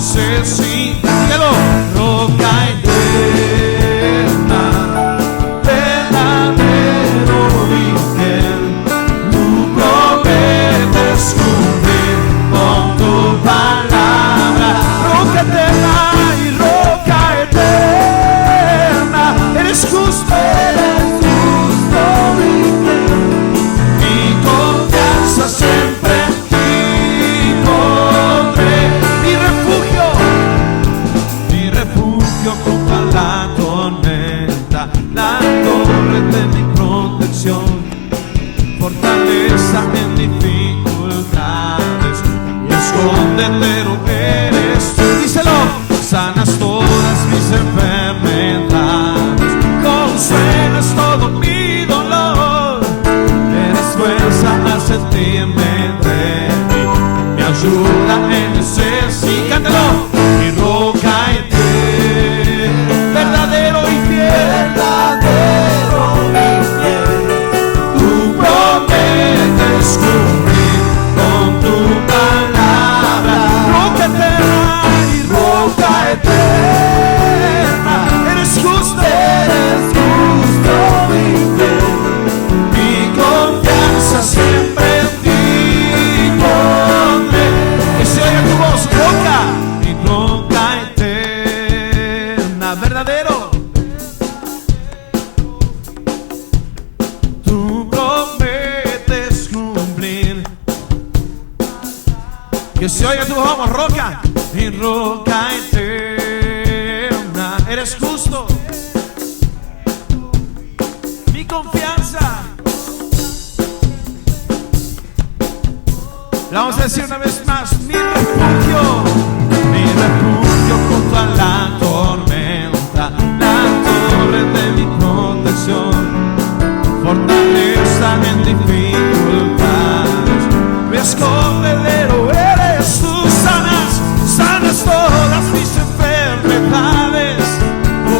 necesita. Dígalo. Roca eterna, verdadero y fiel, tú prometes cumplir con tu palabra. Roca eterna y roca eterna, eres justo, y fiel. Mi confianza siempre en ti pondré. Mi refugio contra la tormenta, la torre de mi protección, fortaleza en dificultades, y escondedero eres tú. Díselo. Sanas todas mis enfermedades, consuelas todo mi dolor, eres fuerza al sentirme débil, mi ayuda en necesidad. Cántalo. Mi roca eterna, verdadero y fiel, tú prometes cumplir con tu palabra. Roca eterna y roca eterna, eres justo, y fiel. Mi confianza siempre en ti pondré. Que se oiga tu voz. Roca y roca eterna, verdadero, tú prometes cumplir. Que se oiga tu voz. Vamos. Roca y roca eterna, eres justo, mi confianza. La vamos a decir una vez más. Mi refugio contra la tormenta, la torre de mi protección, fortaleza en dificultades, mi escondedero eres tú. Sanas todas mis enfermedades,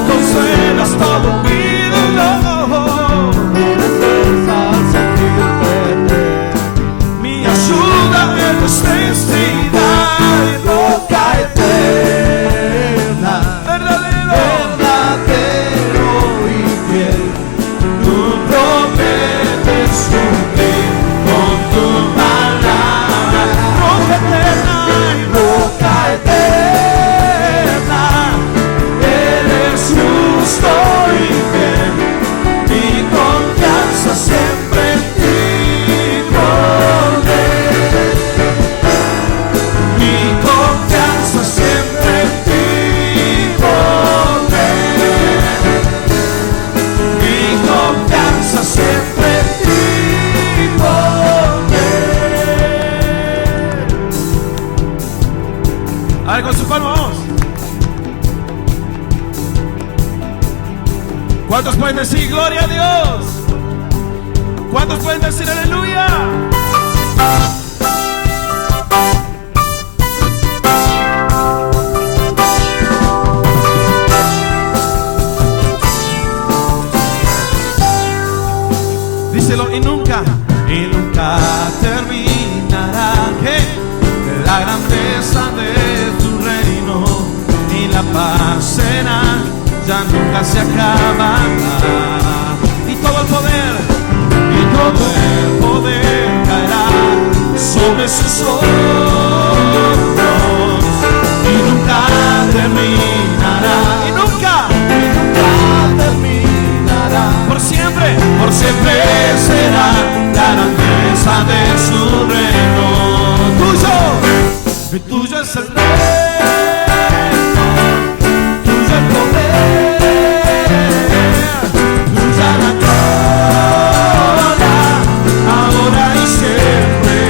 consuelas todo mi dolor, eres fuerza al sentirme débil, mi ayuda en necesidad. Y roca eterna, verdadero y fiel, tú prometes cumplir con tu palabra. Roca eterna y roca eterna, eres justo y fiel, mi confianza siempre en ti pondré. Mi confianza siempre en ti pondré. Mi confianza siempre en ti pondré. A ver, con su palma, vamos. ¿Cuántos pueden decir gloria a Dios? ¿Cuántos pueden decir aleluya? Díselo. Y nunca terminará la grandeza de tu reino, y la paz será, ya nunca se acabará. Y todo el poder caerá sobre sus hombros, y nunca terminará, y nunca terminará. Por siempre será la grandeza de su reino. Tuyo es el reino, tuyo el poder, tuya la gloria, ahora y siempre.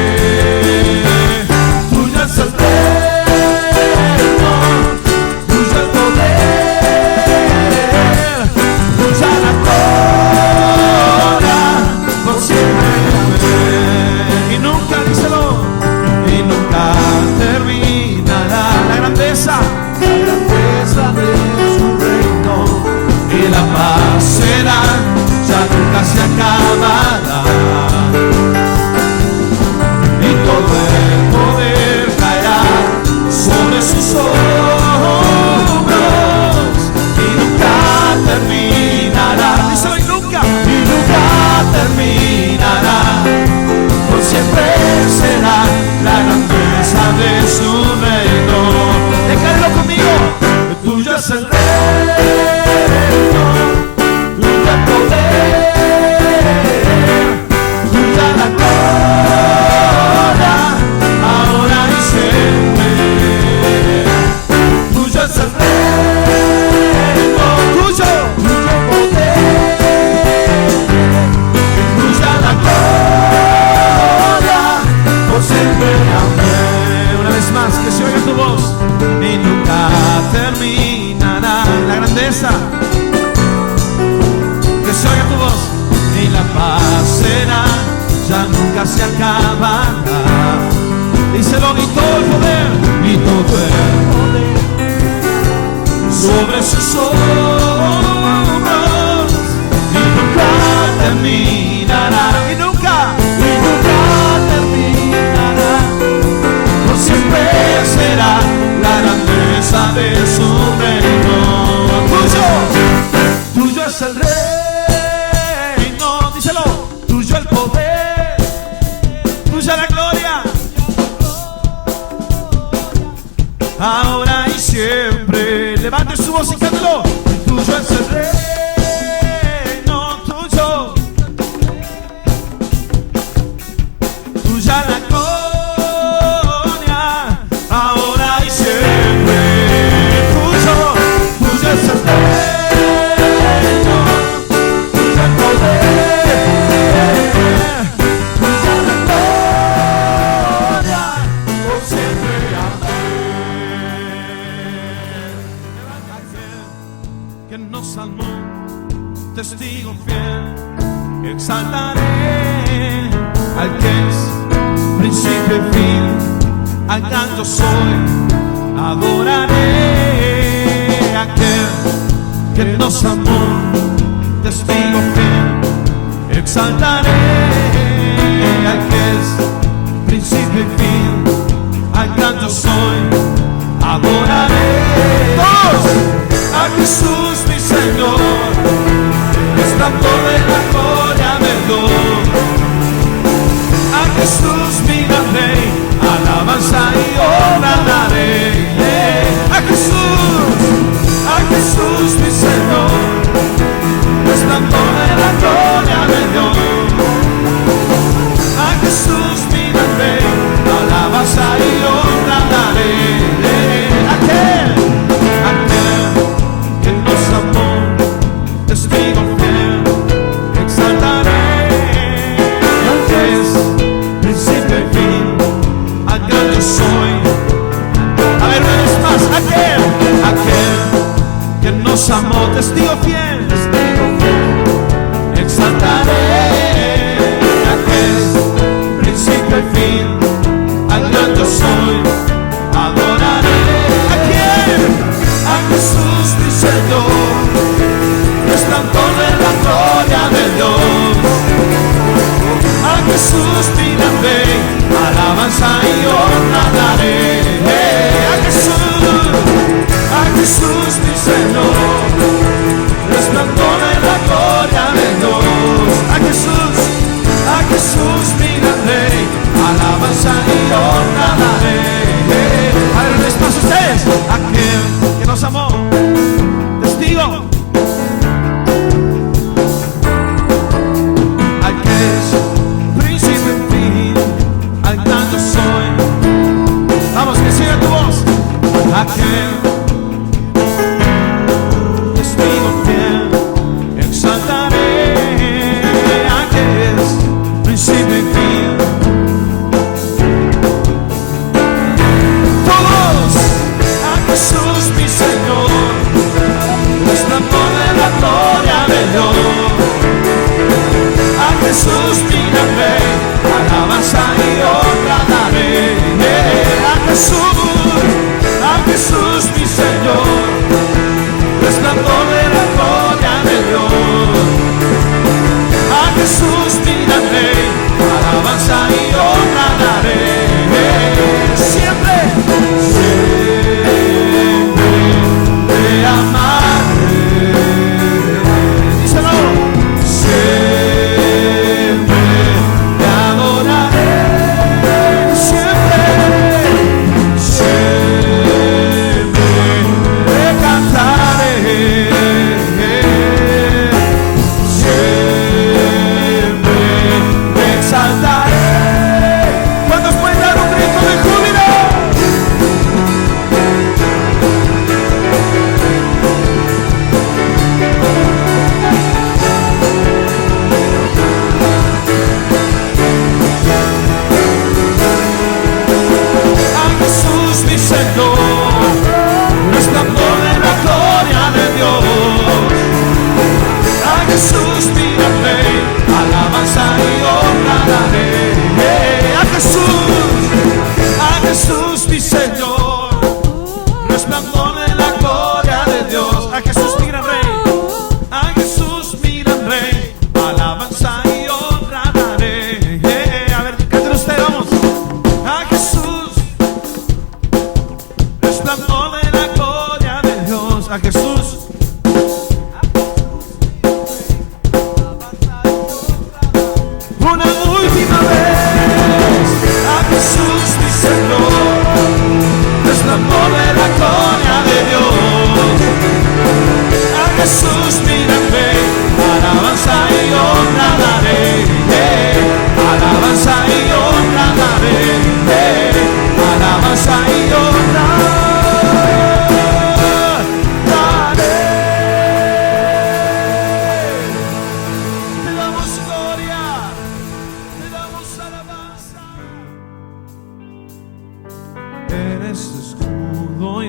Tuyo es el reino, tuyo el poder, tuya la gloria, por siempre. Y nunca, díselo, y nunca terminará. nunca se acabará. Díselo, y todo el poder, y todo el poder sobre sus hombros, y nunca terminará, y nunca terminará. Por siempre será la grandeza de su reino. Tuyo es el reino, díselo, tuyo el poder, tuya la gloria, ahora y siempre. Levante su voz y cántelo. Tuyo es el reino, tuyo, tuya la gloria, ahora y siempre. Tuyo es el reino, tuyo el poder, tuya la gloria, por siempre. Que nos salmó, testigo fiel, exaltaré al que es principio y fin, al gran yo soy, adoraré a aquel que nos amó, testigo fiel, exaltaré al que es principio y fin, al gran yo soy, adoraré a Jesús mi Señor, resplandor de la gloria de Dios. A Jesús mi gran Rey, alabanza y honra daré. A Jesús mi Señor, resplandor de la gloria de Dios. A Jesús mi gran Rey, alabanza y honra daré. Aquel que nos amó, testigo fiel, exaltaré al que es principio y fin, al gran yo soy. A ver, una vez más, aquel que nos amó, testigo fiel, exaltaré al que es principio y fin, al gran yo soy, adoraré a Jesús mi Señor, resplandor de la gloria de Dios. A Jesús mi gran Rey, alabanza y honra daré. A Jesús mi Señor, resplandor de la gloria de Dios. A Jesús mi gran Rey, alabanza y honra daré. A ver, un espacio ustedes, aquel que nos amó, testigo, al que es príncipe en fin, al gran yo soy. Vamos, que siga tu voz. Aquel testigo fiel, exaltaré al que es príncipe en fin. Todos a Jesús mi Señor, resplandor de la gloria de Dios. A Jesús mi gran Rey, alabanza y honra daré. A Jesús mi Señor, resplandor de la gloria de Dios. A Jesús mi gran Rey, alabanza y honra daré. Siempre te amaré. Díselo. Siempre te adoraré. Siempre te cantaré. Siempre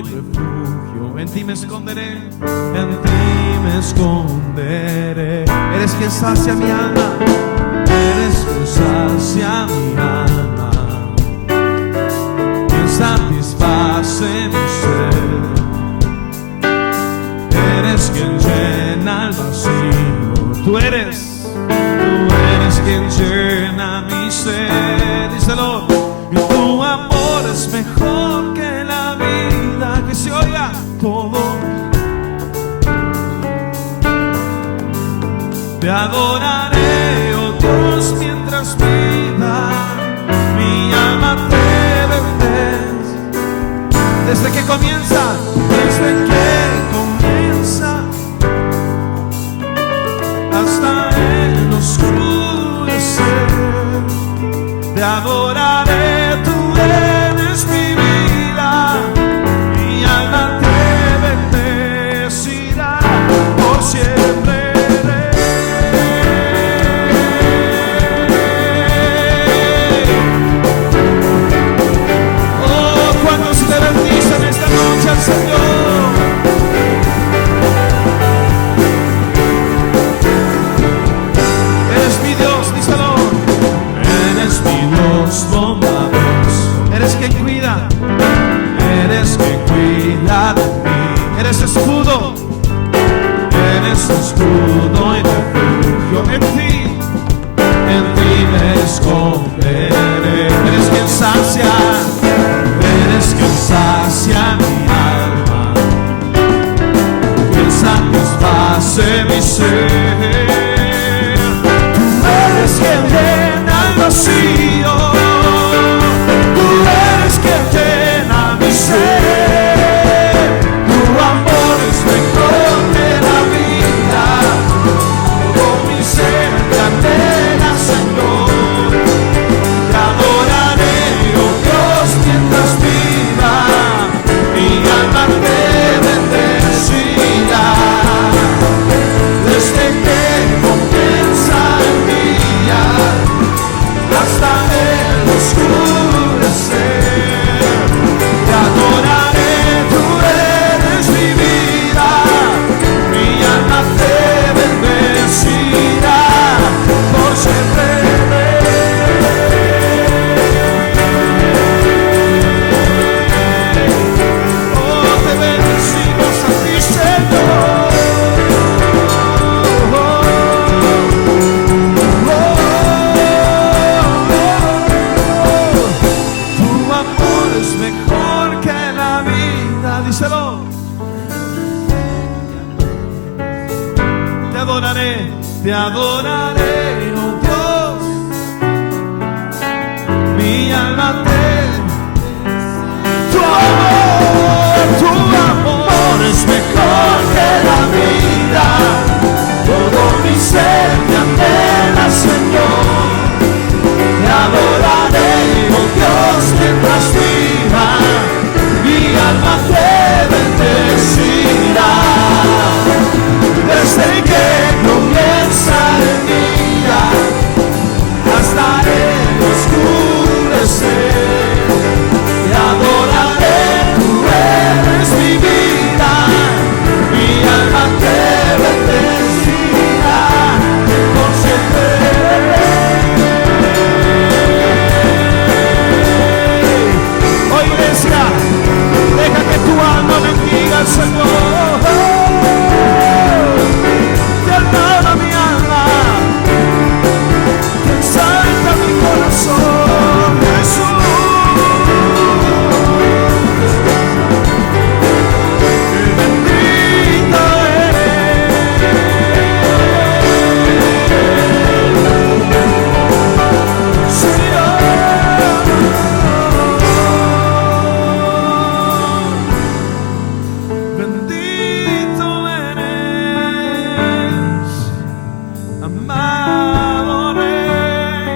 y refugio. En ti me esconderé, en ti me esconderé. Eres quien sacia mi alma, eres quien sacia mi alma, quien satisface mi ser. Eres quien llena el vacío. Tú eres quien llena mi ser. Díselo. Y tu amor es mejor que la vida. Que se oiga todo. Te adoraré, oh Dios, mientras vida. Mi alma te bendice. Desde que comienza, desde que comienza hasta el oscurecer. Te adoraré, tú eres mi vida. Mi alma te bendecirá por siempre. Oh, cuántos te bendicen esta noche al Señor. Eres mi Dios, díselo. Eres mi Dios bondadoso. Eres quien cuida. Eres quien cuida de mí. Eres escudo. Eres escudo y refugio. En ti me esconderé. Eres quien sacia. Eres quien sacia mi alma, quien satisface mi ser. Tú eres quien llena el vacío. Tú eres quien llena mi ser. Tu amor es mejor que la vida. Todo mi ser te anhela, Señor. Te adoraré, oh Dios, mientras viva. Mi alma te bendecirá. Desde que comienza el día hasta el oscurecer. Te adoraré, tú eres mi vida. Mi alma te bendecirá por siempre. Oh, te bendecimos a ti, Señor. Tu amor es mejor que la vida. Díselo. Te adoraré, oh Dios. Mi alma te. Tu amor es mejor que la vida. Todo mi ser te anhela, Señor. Te adoraré, oh Dios, mientras viva. Mi alma te bendecirá. Desde que comienza el día hasta el oscurecer. Te adoraré, tú eres mi vida. Mi alma te bendecirá por siempre. Oh, iglesia, deja que tu alma bendiga al Señor. Te alaba mi alma, te exalta mi corazón, Jesús. Bendito eres, Señor. Bendito eres, amado Rey.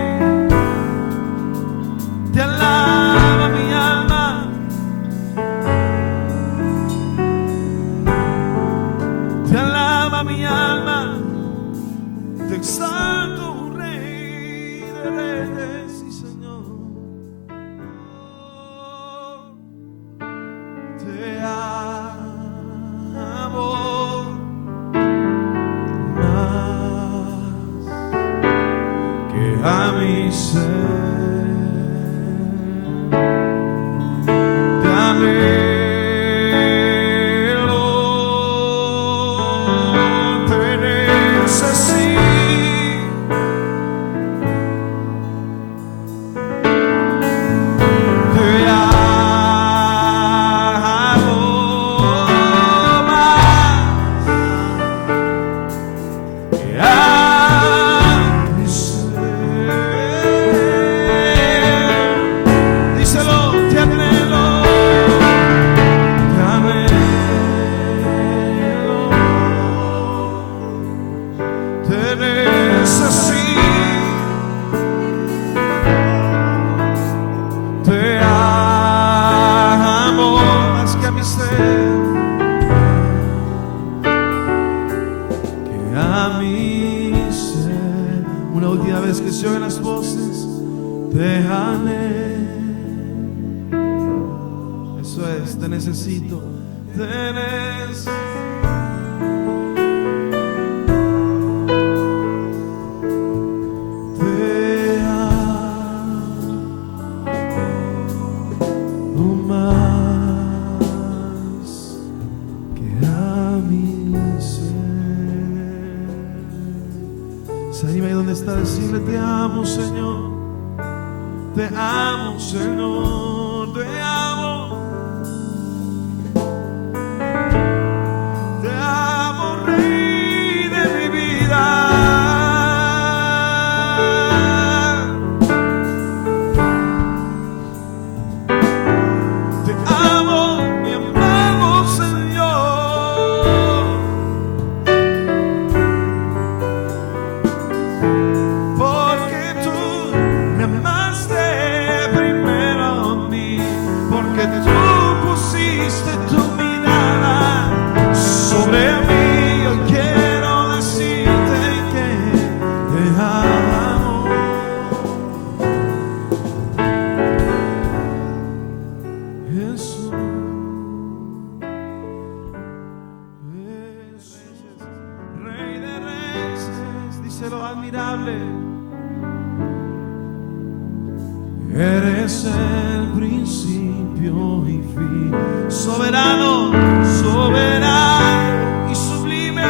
Te alaba mi alma, te alaba mi alma, te exalto, Rey de reyes y Señor. Te amo. a mi ser. Te anhelo, te necesito, te amo más que a mi ser. Díselo, te anhelo, te anhelo, te necesito, te amo más que a mi ser, que a mi ser. Una última vez que se oyen las voces, te anhelo. Eso es, te necesito, te necesito. Te amo más que a mi ser. Se anima ahí donde está, decirle: te amo, Señor, te amo, Señor, te amo. Te amo, Rey de mi vida. Te amo, mi amado Señor, porque tú me amaste primero a mí, porque tú pusiste tu mirada sobre mí. Yo quiero decirte que te amo. Jesús, Jesús, Rey de Reyes, díselo, admirable. Eres el principio y fin, soberano, soberano y sublime.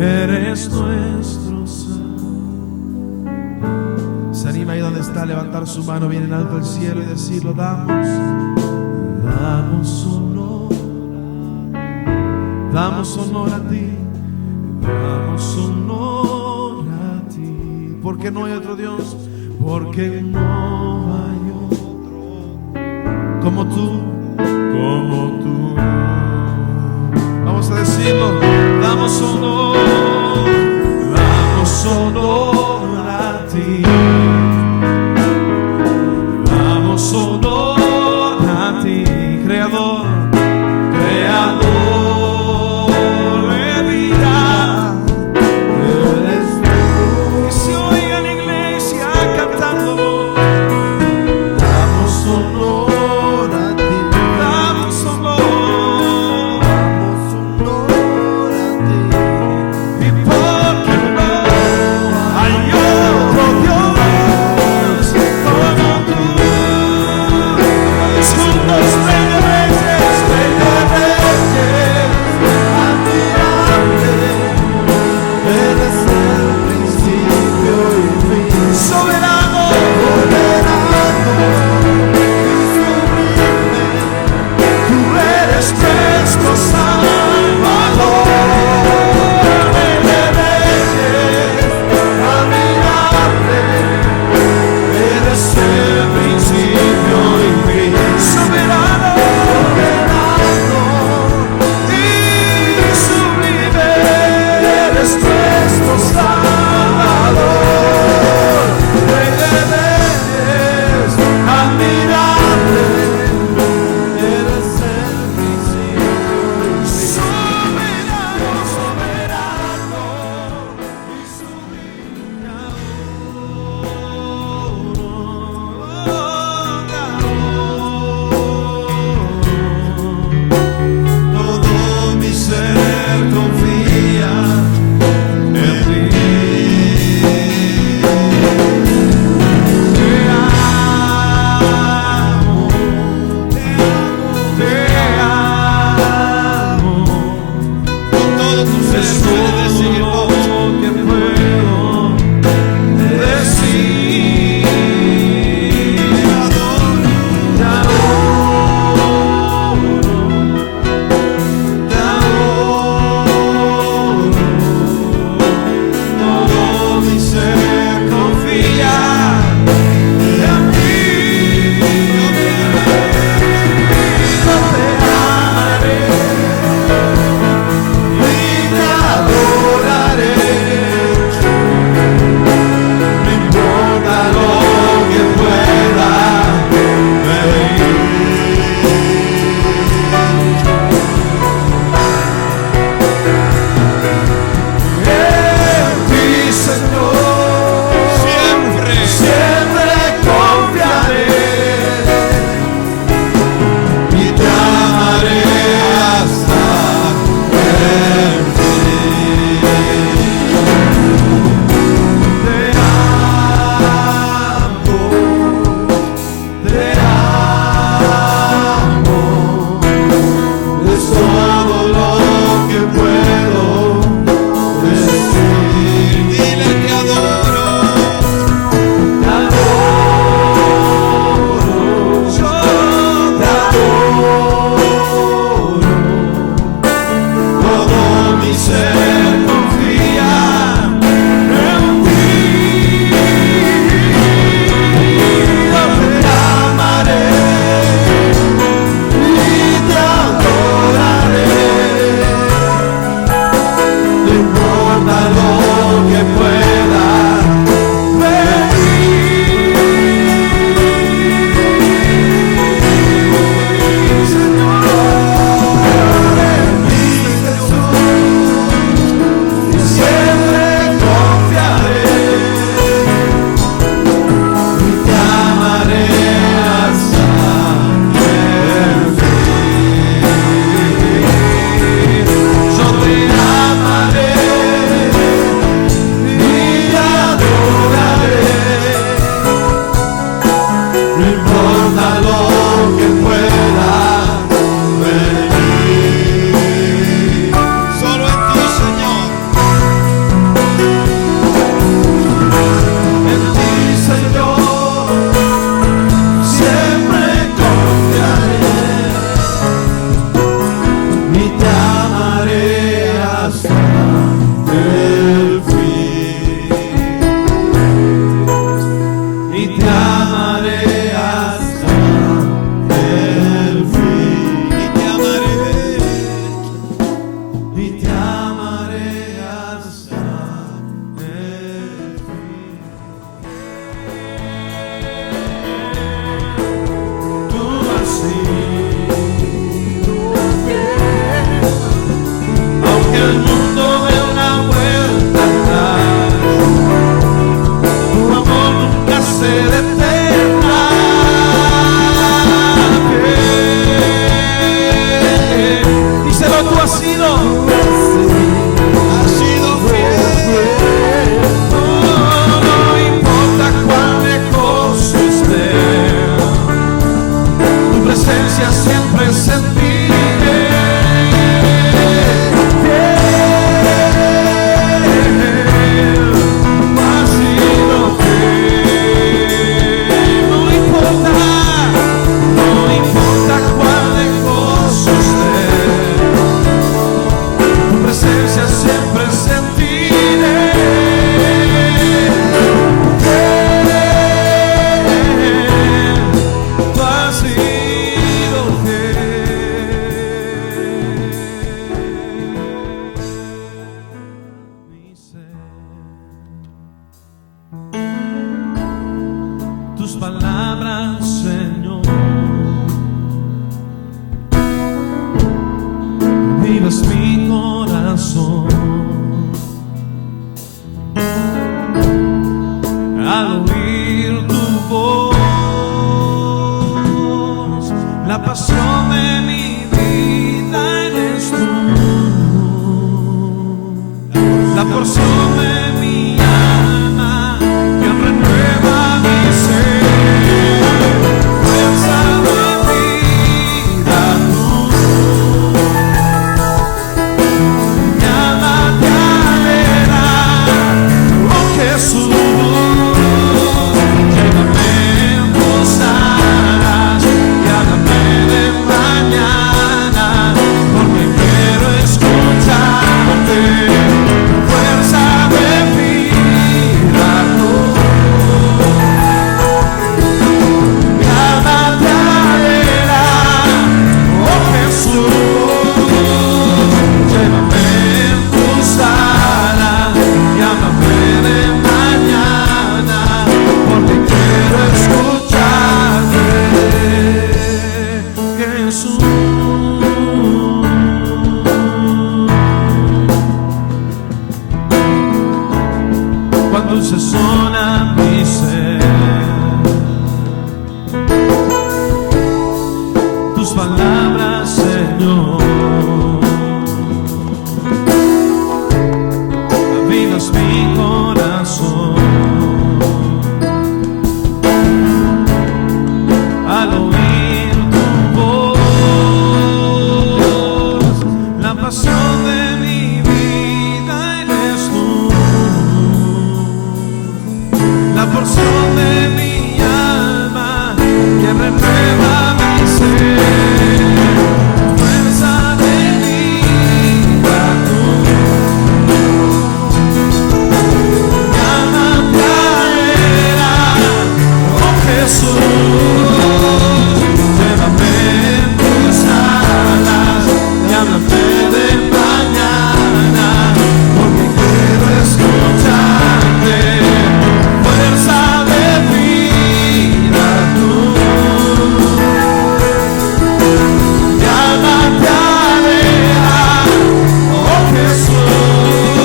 Eres nuestro Salvador. Se anima ahí donde está a levantar su mano bien en alto al cielo y decirlo: damos honor a ti, damos honor a ti, porque no hay otro Dios, porque no hay otro como tú, como tú. Vamos a decirlo: damos honor a ti, damos honor a ti, Creador, Creador de vida. Eres tú. Que se oiga en la iglesia cantándolo. Damos honor a ti, damos honor a ti. tus palabras, Señor. Vivas mi corazón. Al oír tu voz, la pasión de mi vida eres tú, la porción de mi alma que renueva mi ser, fuerza de vida tú, mi alma te alegra, oh Jesús. Dulce son a mi ser tus palabras, Señor. Avivas mi corazón al oír tu voz, la pasión de mi vida eres tú, la porción de mi alma que renueva mi ser, fuerza de vida tú, mi alma te alegra, oh Jesús, llévame en tus alas y háblame de mañana, porque quiero escucharte. Fuerza de vida tú, mi alma te alegra, oh Jesús,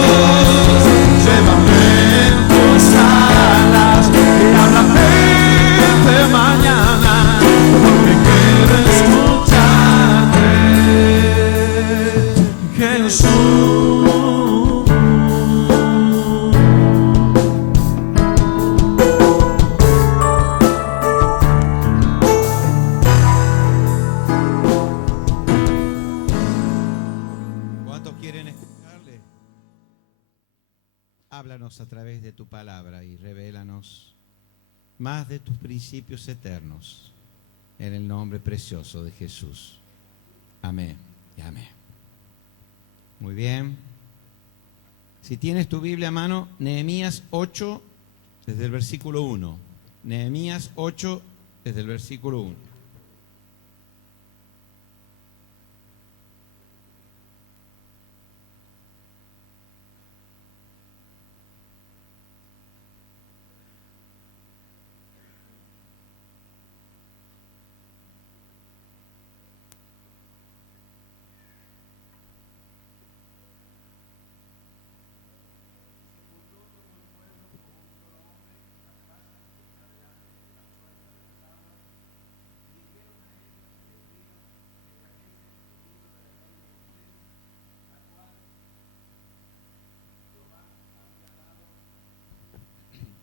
llévame en tus alas y háblame de mañana, porque quiero escucharte, Jesús. ¿Cuántos quieren escucharle? Háblanos a través de tu palabra y revélanos más de tus principios eternos en el nombre precioso de Jesús. Amén y amén. Muy bien. Si tienes tu Biblia a mano, Nehemías 8, desde el versículo 1. Nehemías 8, desde el versículo 1.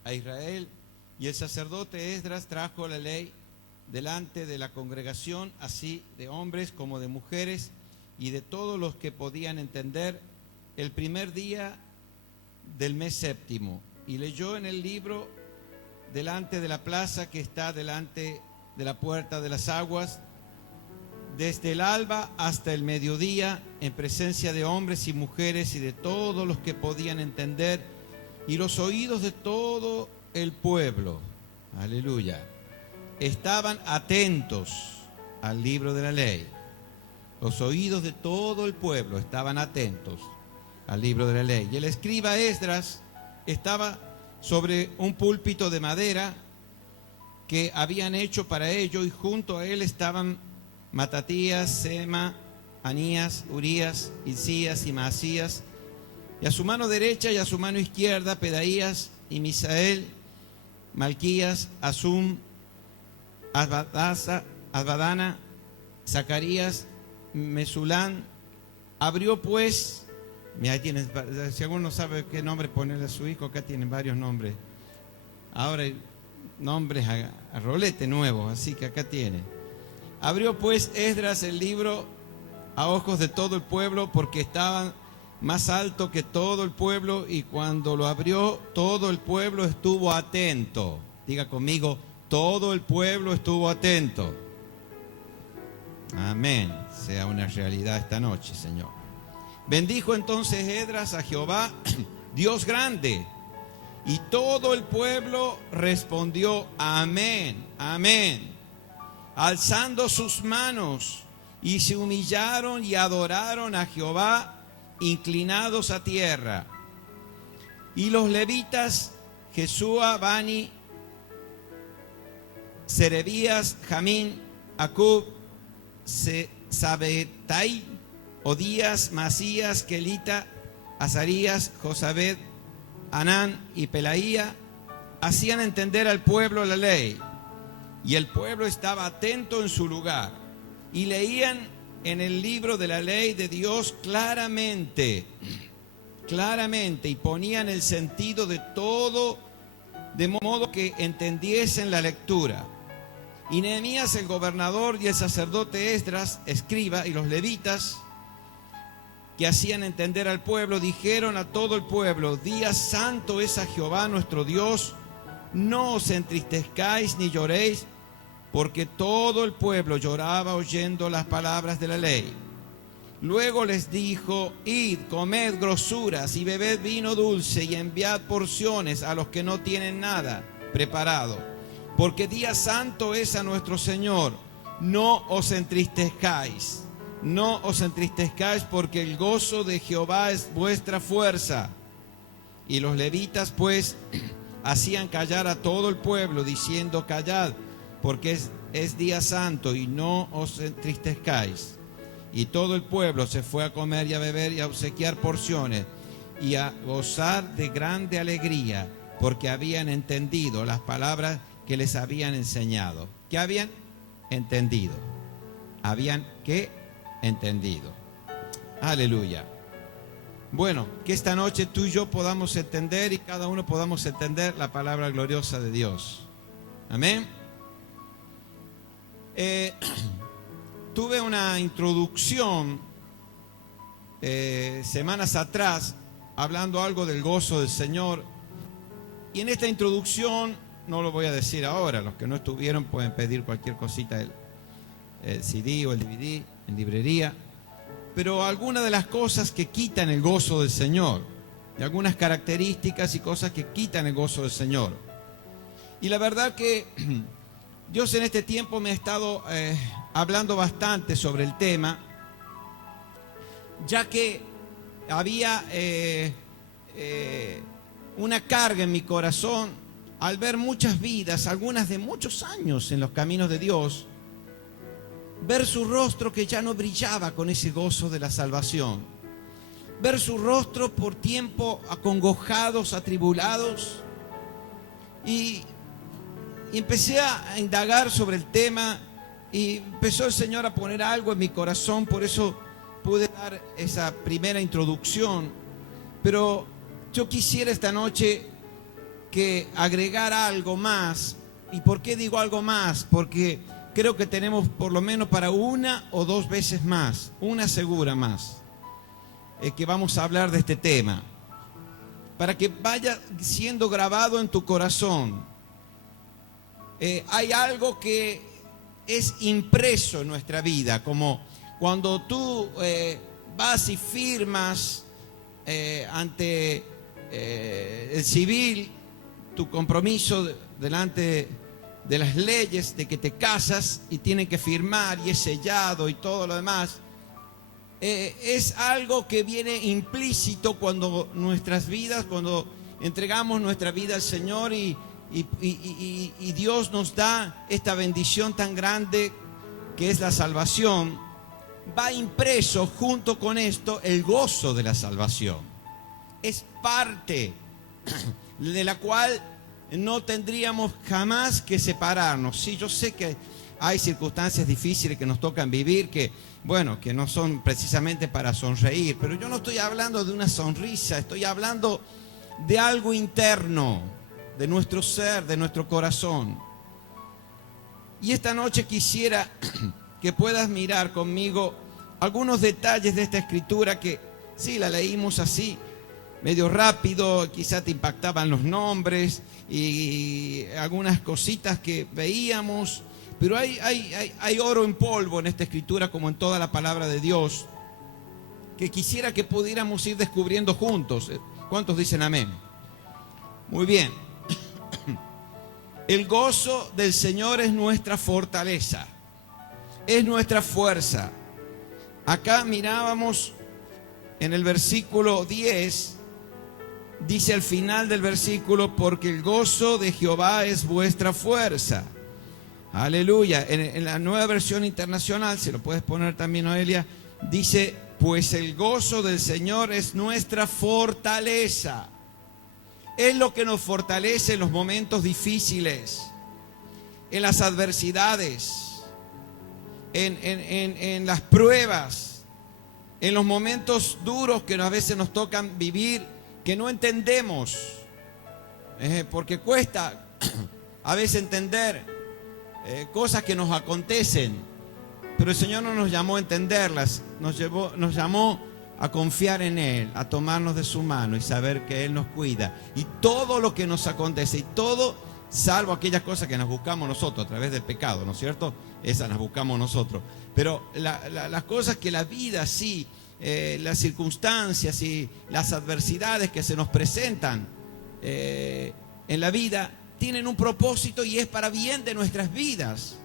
A Israel, y el sacerdote Esdras trajo la ley delante de la congregación, así de hombres como de mujeres y de todos los que podían entender, el primer día del mes séptimo, y leyó en el libro delante de la plaza que está delante de la puerta de las aguas, desde el alba hasta el mediodía, en presencia de hombres y mujeres y de todos los que podían entender, y los oídos de todo el pueblo, aleluya, estaban atentos al libro de la ley. Los oídos de todo el pueblo estaban atentos al libro de la ley. Y el escriba Esdras estaba sobre un púlpito de madera que habían hecho para ello, y junto a él estaban Matatías, Sema, Anías, Urías, Hilcías y Maasías, y a su mano derecha y a su mano izquierda Pedaías y Misael, Malquías, Asum, Asbadana, Zacarías, Mesulán. Abrió pues, mira, tienes, si alguno no sabe qué nombre ponerle a su hijo, acá tienen varios nombres. Ahora hay nombres a rolete nuevo, así que acá tiene. Abrió pues Esdras el libro a ojos de todo el pueblo, porque estaban más alto que todo el pueblo, y cuando lo abrió, todo el pueblo estuvo atento. Diga conmigo, todo el pueblo estuvo atento. Amén. Sea una realidad esta noche, Señor. Bendijo entonces Esdras a Jehová, Dios grande, y todo el pueblo respondió, amén, amén, alzando sus manos, y se humillaron y adoraron a Jehová, inclinados a tierra. Y los levitas, Jesúa, Bani, Serebías, Jamín, Acub, Sabetai, Odías, Masías, Kelita, Azarías, Josabed, Anán y Pelaía, hacían entender al pueblo la ley. Y el pueblo estaba atento en su lugar, y leían en el libro de la ley de Dios claramente, y ponían el sentido de todo, de modo que entendiesen la lectura. Y Nehemías el gobernador y el sacerdote Esdras, escriba, y los levitas que hacían entender al pueblo, dijeron a todo el pueblo, día santo es a Jehová nuestro Dios, no os entristezcáis ni lloréis, porque todo el pueblo lloraba oyendo las palabras de la ley. Luego les dijo, id, comed grosuras y bebed vino dulce y enviad porciones a los que no tienen nada preparado, porque día santo es a nuestro Señor. No os entristezcáis, no os entristezcáis, porque el gozo de Jehová es vuestra fuerza. Y los levitas pues hacían callar a todo el pueblo, diciendo, callad, porque es día santo, y no os entristezcáis. Y todo el pueblo se fue a comer y a beber y a obsequiar porciones y a gozar de grande alegría, porque habían entendido las palabras que les habían enseñado. ¿Qué habían entendido? Habían ¿qué? Entendido. Aleluya. Bueno, que esta noche tú y yo podamos entender, y cada uno podamos entender la palabra gloriosa de Dios. Amén. Tuve una introducción semanas atrás hablando algo del gozo del Señor, y en esta introducción, no lo voy a decir ahora, los que no estuvieron pueden pedir cualquier cosita, el CD o el DVD en librería, pero algunas de las cosas que quitan el gozo del Señor, y algunas características y cosas que quitan el gozo del Señor. Y la verdad que Dios en este tiempo me ha estado hablando bastante sobre el tema, ya que había una carga en mi corazón al ver muchas vidas, algunas de muchos años en los caminos de Dios, ver su rostro que ya no brillaba con ese gozo de la salvación, ver su rostro por tiempo acongojados, atribulados, y empecé a indagar sobre el tema, y empezó el Señor a poner algo en mi corazón, por eso pude dar esa primera introducción. Pero yo quisiera esta noche que agregar algo más. ¿Y por qué digo algo más? Porque creo que tenemos por lo menos para una o dos veces más, una segura más, que vamos a hablar de este tema, para que vaya siendo grabado en tu corazón. Hay algo que es impreso en nuestra vida, como cuando tú vas y firmas ante el civil tu compromiso delante de las leyes de que te casas, y tienen que firmar y es sellado y todo lo demás. Es algo que viene implícito cuando nuestras vidas, cuando entregamos nuestra vida al Señor y y Dios nos da esta bendición tan grande que es la salvación, va impreso junto con esto el gozo de la salvación. Es parte de la cual no tendríamos jamás que separarnos. Sí, yo sé que hay circunstancias difíciles que nos tocan vivir, que no son precisamente para sonreír, pero yo no estoy hablando de una sonrisa, estoy hablando de algo interno, de nuestro ser, de nuestro corazón. Y esta noche quisiera que puedas mirar conmigo algunos detalles de esta escritura que sí, la leímos así, medio rápido, quizá te impactaban los nombres y algunas cositas que veíamos, pero hay oro en polvo en esta escritura, como en toda la palabra de Dios, que quisiera que pudiéramos ir descubriendo juntos. ¿Cuántos dicen amén? Muy bien. El gozo del Señor es nuestra fortaleza, es nuestra fuerza. Acá mirábamos en el versículo 10, dice al final del versículo, porque el gozo de Jehová es vuestra fuerza. Aleluya. En la Nueva Versión Internacional, si lo puedes poner también, Noelia, dice, pues el gozo del Señor es nuestra fortaleza. Es lo que nos fortalece en los momentos difíciles, en las adversidades, en las pruebas, en los momentos duros que a veces nos tocan vivir, que no entendemos, porque cuesta a veces entender cosas que nos acontecen, pero el Señor no nos llamó a entenderlas, nos llamó a confiar en Él, a tomarnos de su mano y saber que Él nos cuida. Y todo lo que nos acontece, y todo, salvo aquellas cosas que nos buscamos nosotros a través del pecado, ¿no es cierto? Esas las buscamos nosotros. Pero las cosas que la vida sí, las circunstancias y las adversidades que se nos presentan en la vida, tienen un propósito y es para bien de nuestras vidas.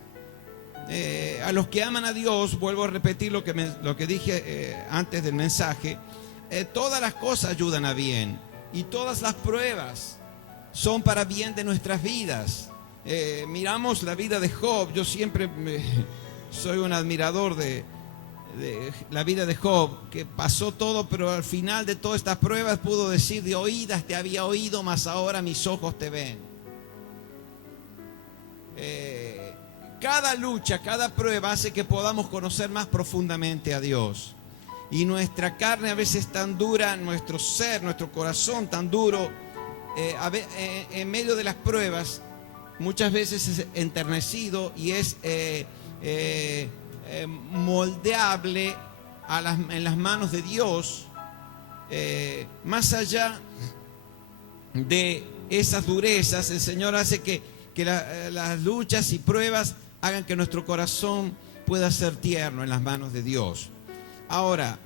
A los que aman a Dios, vuelvo a repetir lo que dije antes del mensaje, todas las cosas ayudan a bien y todas las pruebas son para bien de nuestras vidas. Miramos la vida de Job. Yo siempre soy un admirador de la vida de Job, que pasó todo, pero al final de todas estas pruebas pudo decir, de oídas te había oído, mas ahora mis ojos te ven. Cada lucha, cada prueba hace que podamos conocer más profundamente a Dios. Y nuestra carne a veces tan dura, nuestro ser, nuestro corazón tan duro, en medio de las pruebas, muchas veces es enternecido y es moldeable en las manos de Dios, más allá de esas durezas. El Señor hace que las luchas y pruebas hagan que nuestro corazón pueda ser tierno en las manos de Dios. Ahora,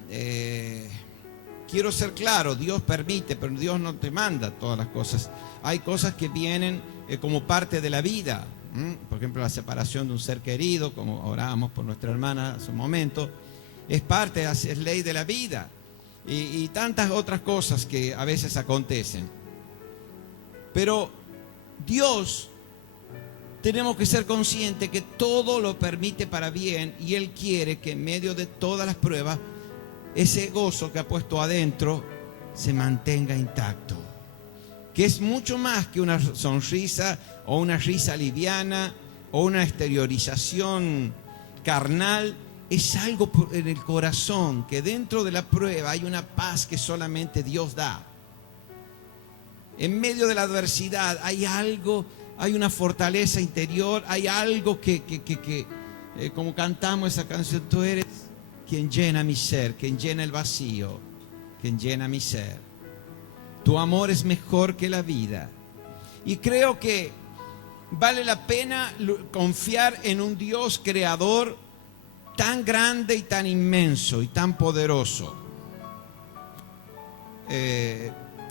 quiero ser claro, Dios permite, pero Dios no te manda todas las cosas. Hay cosas que vienen como parte de la vida. Por ejemplo, la separación de un ser querido, como orábamos por nuestra hermana hace un momento, es parte, es ley de la vida. Y tantas otras cosas que a veces acontecen. Pero Dios, tenemos que ser conscientes que todo lo permite para bien, y Él quiere que en medio de todas las pruebas ese gozo que ha puesto adentro se mantenga intacto, que es mucho más que una sonrisa o una risa liviana o una exteriorización carnal. Es algo en el corazón, que dentro de la prueba hay una paz que solamente Dios da. En medio de la adversidad hay algo, hay una fortaleza interior, hay algo que como cantamos esa canción, tú eres quien llena mi ser, quien llena el vacío, quien llena mi ser. Tu amor es mejor que la vida. Y creo que vale la pena confiar en un Dios creador tan grande y tan inmenso y tan poderoso.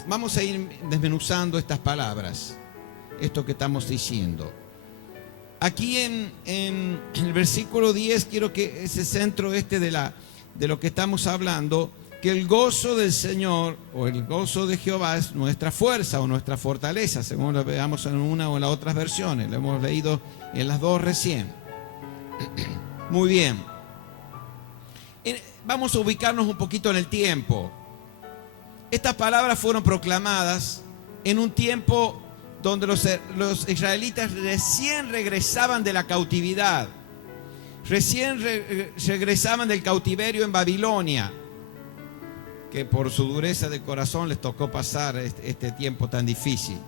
Vamos a ir desmenuzando estas palabras, esto que estamos diciendo. Aquí en el versículo 10, quiero que ese centro de lo que estamos hablando, que el gozo del Señor o el gozo de Jehová es nuestra fuerza o nuestra fortaleza, según lo veamos en una o en las otras versiones. Lo hemos leído en las dos recién. Muy bien. Vamos a ubicarnos un poquito en el tiempo. Estas palabras fueron proclamadas en un tiempo donde los israelitas recién regresaban de la cautividad. Recién regresaban del cautiverio en Babilonia, que por su dureza de corazón les tocó pasar este tiempo tan difícil.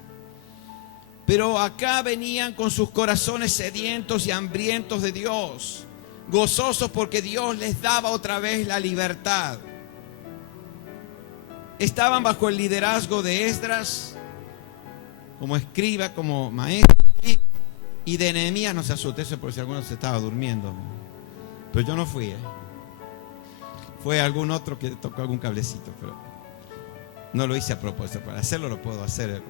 Pero acá venían con sus corazones sedientos y hambrientos de Dios, gozosos porque Dios les daba otra vez la libertad. Estaban bajo el liderazgo de Esdras, como escriba, como maestro, y de Nehemías. No se asuste, eso por si alguno se estaba durmiendo. Pero yo no fui, Fue algún otro que tocó algún cablecito, pero no lo hice a propósito. Para hacerlo lo puedo hacer,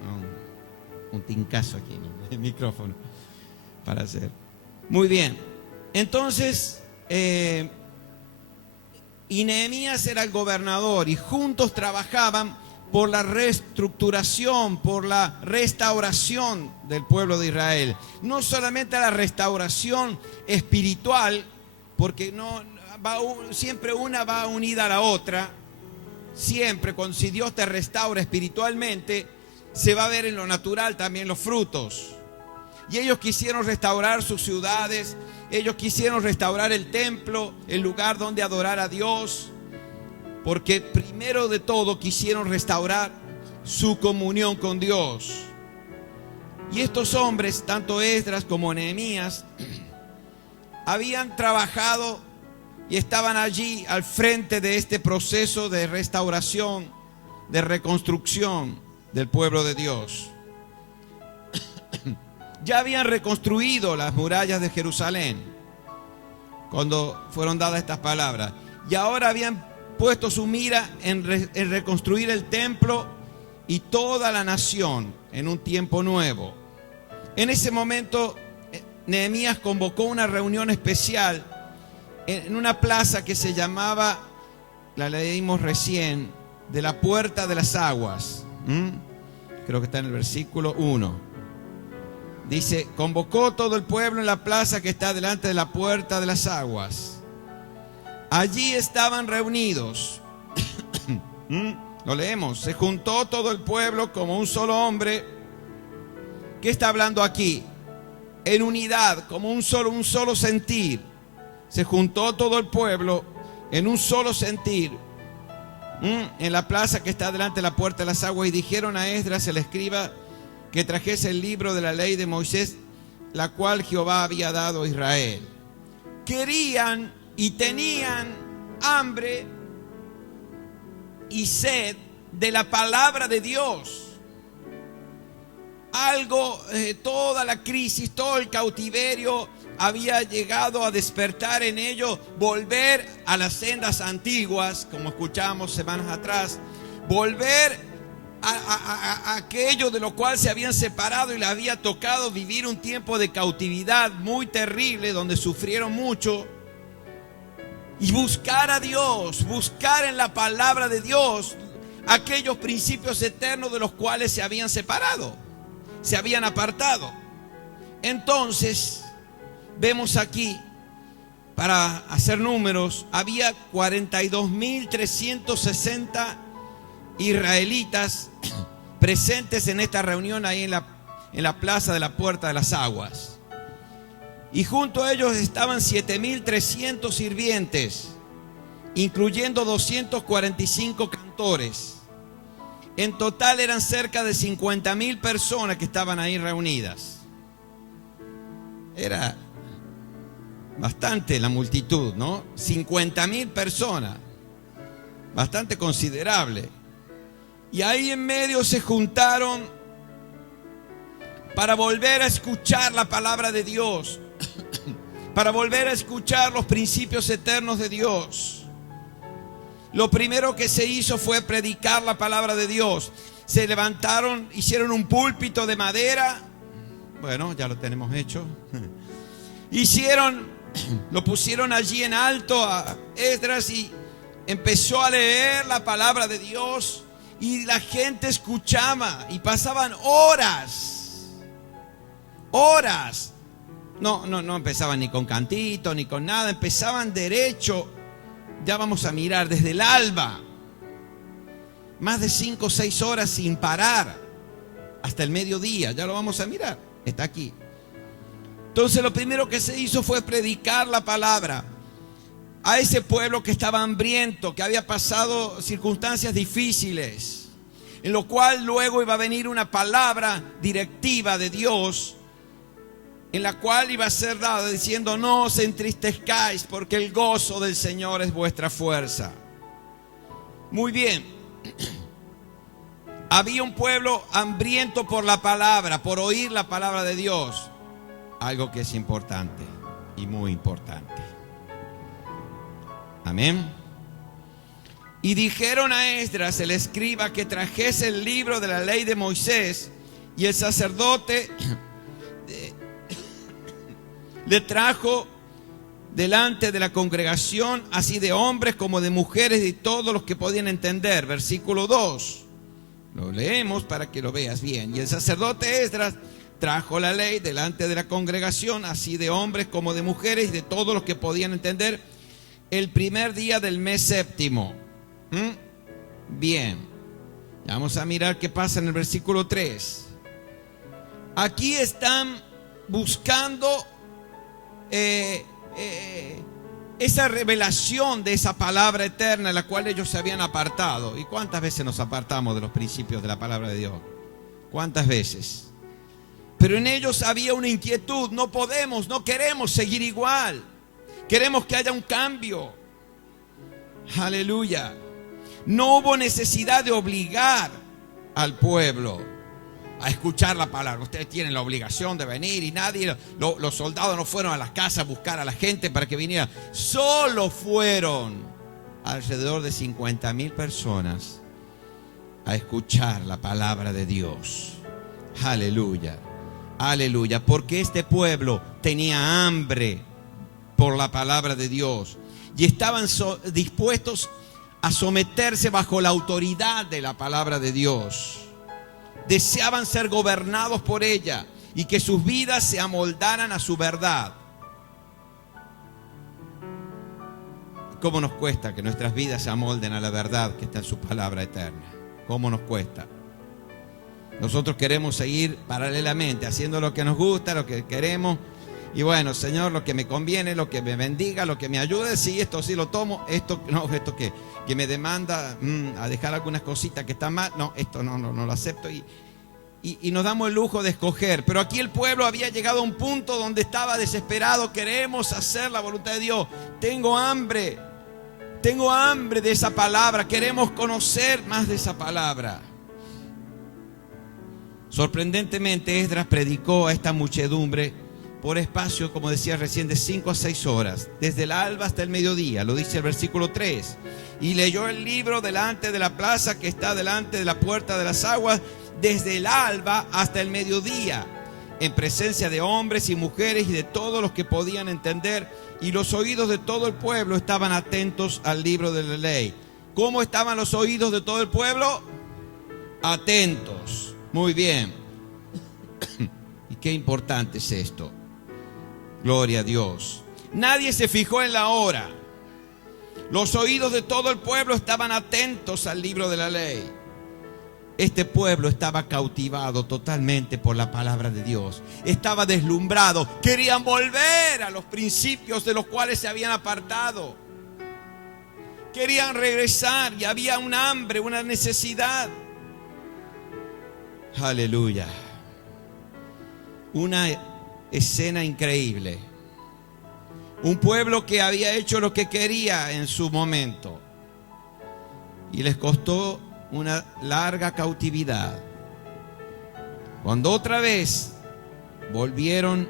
un tincazo aquí en el micrófono para hacer. Muy bien. Entonces, y Nehemías era el gobernador y juntos trabajaban por la reestructuración, por la restauración del pueblo de Israel. No solamente la restauración espiritual, porque siempre una va unida a la otra. Siempre, si Dios te restaura espiritualmente, se va a ver en lo natural también los frutos. Y ellos quisieron restaurar sus ciudades, ellos quisieron restaurar el templo, el lugar donde adorar a Dios, porque primero de todo quisieron restaurar su comunión con Dios. Y estos hombres, tanto Esdras como Nehemías, habían trabajado y estaban allí al frente de este proceso de restauración, de reconstrucción del pueblo de Dios. Ya habían reconstruido las murallas de Jerusalén cuando fueron dadas estas palabras, y ahora habían puesto su mira en reconstruir el templo y toda la nación en un tiempo nuevo. En ese momento Nehemías convocó una reunión especial en una plaza que se llamaba, la leímos recién, de la Puerta de las Aguas. Creo que está en el versículo 1. Dice: convocó todo el pueblo en la plaza que está delante de la Puerta de las Aguas. Allí estaban reunidos. Lo leemos. Se juntó todo el pueblo como un solo hombre. ¿Qué está hablando aquí? En unidad, como un solo sentir. Se juntó todo el pueblo en un solo sentir en la plaza que está delante de la Puerta de las Aguas, y dijeron a Esdras el escriba que trajese el libro de la ley de Moisés, la cual Jehová había dado a Israel. Querían y tenían hambre y sed de la palabra de Dios. Toda la crisis, todo el cautiverio había llegado a despertar en ellos, volver a las sendas antiguas, como escuchamos semanas atrás, volver a aquello de lo cual se habían separado y les había tocado vivir un tiempo de cautividad muy terrible, donde sufrieron mucho, y buscar a Dios, buscar en la palabra de Dios aquellos principios eternos de los cuales se habían separado, se habían apartado. Entonces vemos aquí, para hacer números, había 42.360 israelitas presentes en esta reunión ahí en la plaza de la Puerta de las Aguas. Y junto a ellos estaban 7.300 sirvientes, incluyendo 245 cantores. En total eran cerca de 50.000 personas que estaban ahí reunidas. Era bastante la multitud, ¿no? 50.000 personas, bastante considerable. Y ahí en medio se juntaron para volver a escuchar la palabra de Dios, para volver a escuchar los principios eternos de Dios. Lo primero que se hizo fue predicar la palabra de Dios. Se levantaron, hicieron un púlpito de madera. Bueno, ya lo tenemos hecho. Lo pusieron allí en alto a Esdras, y empezó a leer la palabra de Dios y la gente escuchaba y pasaban horas. No empezaban ni con cantito ni con nada, empezaban derecho. Ya vamos a mirar desde el alba, más de 5 o 6 horas sin parar, hasta el mediodía. Ya lo vamos a mirar, está aquí. Entonces lo primero que se hizo fue predicar la palabra a ese pueblo que estaba hambriento, que había pasado circunstancias difíciles, en lo cual luego iba a venir una palabra directiva de Dios, en la cual iba a ser dada diciendo: no os entristezcáis, porque el gozo del Señor es vuestra fuerza. Muy bien. Había un pueblo hambriento por la palabra, por oír la palabra de Dios. Algo que es importante y muy importante. Amén. Y dijeron a Esdras, el escriba, que trajese el libro de la ley de Moisés, y el sacerdote le trajo delante de la congregación, así de hombres como de mujeres, y todos los que podían entender. Versículo 2. Lo leemos para que lo veas bien. Y el sacerdote Esdras trajo la ley delante de la congregación, así de hombres como de mujeres, y de todos los que podían entender, el primer día del mes séptimo. Bien. Vamos a mirar qué pasa en el versículo 3. Aquí están buscando esa revelación de esa palabra eterna en la cual ellos se habían apartado. ¿Y cuántas veces nos apartamos de los principios de la palabra de Dios? ¿Cuántas veces? Pero en ellos había una inquietud. No podemos, no queremos seguir igual. Queremos que haya un cambio. Aleluya. No hubo necesidad de obligar al pueblo a escuchar la palabra. Ustedes tienen la obligación de venir, y nadie, los soldados no fueron a las casas a buscar a la gente para que viniera. Solo fueron alrededor de 50,000 personas a escuchar la palabra de Dios. Aleluya, aleluya, porque este pueblo tenía hambre por la palabra de Dios y estaban dispuestos a someterse bajo la autoridad de la palabra de Dios. Deseaban ser gobernados por ella y que sus vidas se amoldaran a su verdad. ¿Cómo nos cuesta que nuestras vidas se amolden a la verdad que está en su palabra eterna? ¿Cómo nos cuesta? Nosotros queremos seguir paralelamente haciendo lo que nos gusta, lo que queremos. Y bueno, Señor, lo que me conviene, lo que me bendiga, lo que me ayude, sí, esto sí lo tomo, esto no, esto que me demanda a dejar algunas cositas que están mal, no, esto no lo acepto, y nos damos el lujo de escoger. Pero aquí el pueblo había llegado a un punto donde estaba desesperado. Queremos hacer la voluntad de Dios. Tengo hambre de esa palabra, queremos conocer más de esa palabra. Sorprendentemente, Esdras predicó a esta muchedumbre por espacio, como decía recién, de 5 a 6 horas, desde el alba hasta el mediodía, lo dice el versículo 3. Y leyó el libro delante de la plaza que está delante de la puerta de las aguas, desde el alba hasta el mediodía, en presencia de hombres y mujeres y de todos los que podían entender, y los oídos de todo el pueblo estaban atentos al libro de la ley. ¿Cómo estaban los oídos de todo el pueblo? Atentos. Muy bien. Y qué importante es esto. Gloria a Dios. Nadie se fijó en la hora. Los oídos de todo el pueblo estaban atentos al libro de la ley. Este pueblo estaba cautivado totalmente por la palabra de Dios. Estaba deslumbrado. Querían volver a los principios de los cuales se habían apartado. Querían regresar y había un hambre, una necesidad. Aleluya. Una escena increíble. Un pueblo que había hecho lo que quería en su momento y les costó una larga cautividad. Cuando otra vez volvieron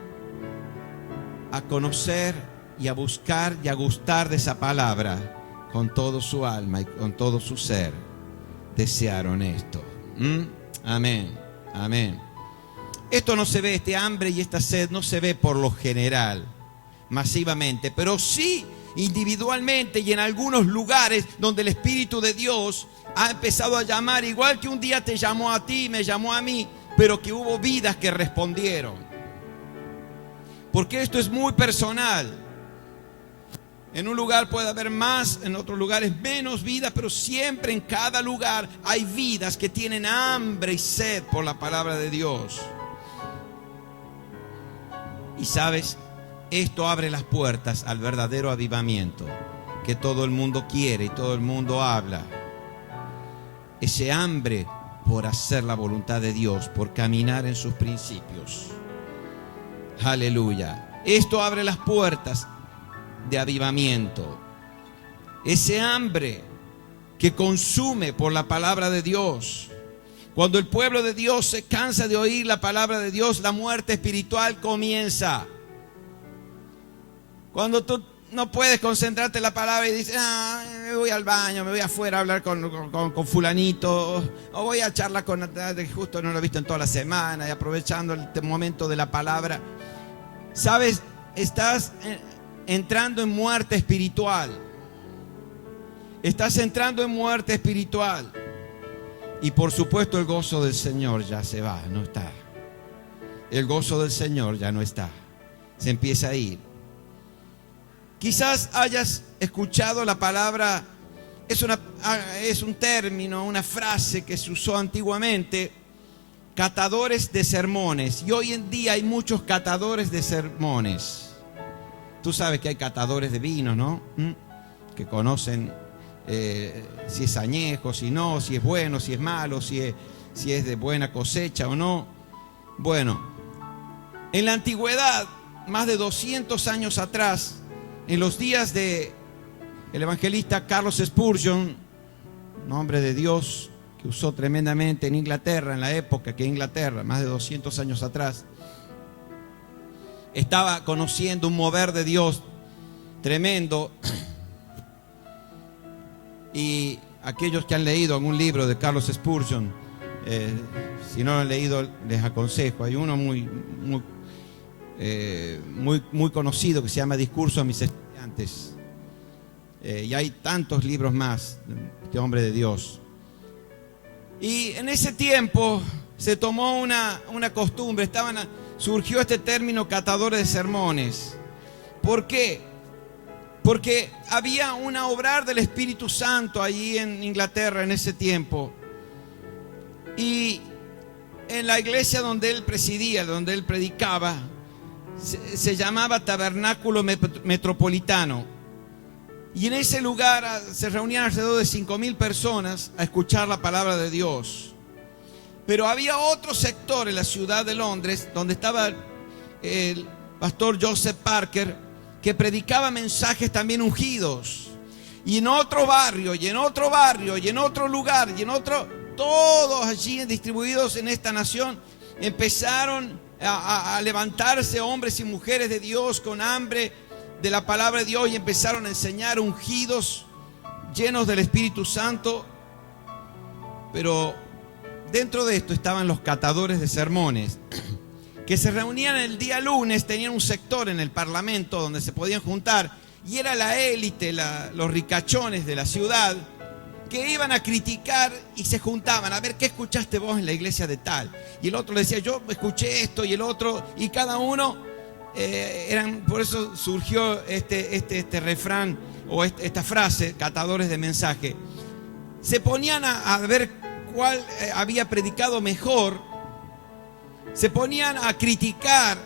a conocer y a buscar y a gustar de esa palabra con todo su alma y con todo su ser, desearon esto. Amén, amén. Esto no se ve, este hambre y esta sed no se ve por lo general, masivamente, pero sí individualmente y en algunos lugares donde el Espíritu de Dios ha empezado a llamar, igual que un día te llamó a ti, me llamó a mí, pero que hubo vidas que respondieron. Porque esto es muy personal. En un lugar puede haber más, en otros lugares menos vidas, pero siempre en cada lugar hay vidas que tienen hambre y sed por la palabra de Dios. Y sabes, esto abre las puertas al verdadero avivamiento que todo el mundo quiere y todo el mundo habla. Ese hambre por hacer la voluntad de Dios, por caminar en sus principios. Aleluya. Esto abre las puertas de avivamiento. Ese hambre que consume por la palabra de Dios. Cuando el pueblo de Dios se cansa de oír la palabra de Dios, la muerte espiritual comienza. Cuando tú no puedes concentrarte en la palabra y dices, me voy al baño, me voy afuera a hablar con fulanito, o voy a charlar con justo no lo he visto en toda la semana, y aprovechando el momento de la palabra. ¿Sabes? Estás entrando en muerte espiritual. Estás entrando en muerte espiritual. Y por supuesto el gozo del Señor ya se va, no está. El gozo del Señor ya no está. Se empieza a ir. Quizás hayas escuchado la palabra, es un término, una frase que se usó antiguamente, catadores de sermones. Y hoy en día hay muchos catadores de sermones. Tú sabes que hay catadores de vinos, ¿no? Que conocen si es añejo, si no, si es bueno, si es malo, si es de buena cosecha o no. Bueno, en la antigüedad, más de 200 años atrás, en los días de el evangelista Carlos Spurgeon, un hombre de Dios que usó tremendamente en Inglaterra, en la época que Inglaterra, más de 200 años atrás, estaba conociendo un mover de Dios tremendo. Y aquellos que han leído algún libro de Carlos Spurgeon, si no lo han leído, les aconsejo. Hay uno muy conocido que se llama Discurso a mis estudiantes. Y hay tantos libros más de este hombre de Dios. Y en ese tiempo se tomó una costumbre, surgió este término catadores de sermones. ¿Por qué? Porque había un obrar del Espíritu Santo allí en Inglaterra en ese tiempo. Y en la iglesia donde él presidía, donde él predicaba, se llamaba Tabernáculo Metropolitano. Y en ese lugar se reunían alrededor de 5,000 personas a escuchar la palabra de Dios. Pero había otro sector en la ciudad de Londres donde estaba el pastor Joseph Parker, que predicaba mensajes también ungidos. Y en otro barrio, y en otro barrio, y en otro lugar, y en otro, todos allí distribuidos en esta nación, empezaron a levantarse hombres y mujeres de Dios con hambre de la palabra de Dios y empezaron a enseñar ungidos, llenos del Espíritu Santo. Pero dentro de esto estaban los catadores de sermones, que se reunían el día lunes, tenían un sector en el Parlamento donde se podían juntar, y era la élite, los ricachones de la ciudad, que iban a criticar y se juntaban a ver qué escuchaste vos en la iglesia de tal. Y el otro le decía, yo escuché esto, y el otro, y cada uno por eso surgió este refrán o esta frase, catadores de mensaje. Se ponían a ver cuál había predicado mejor. Se ponían a criticar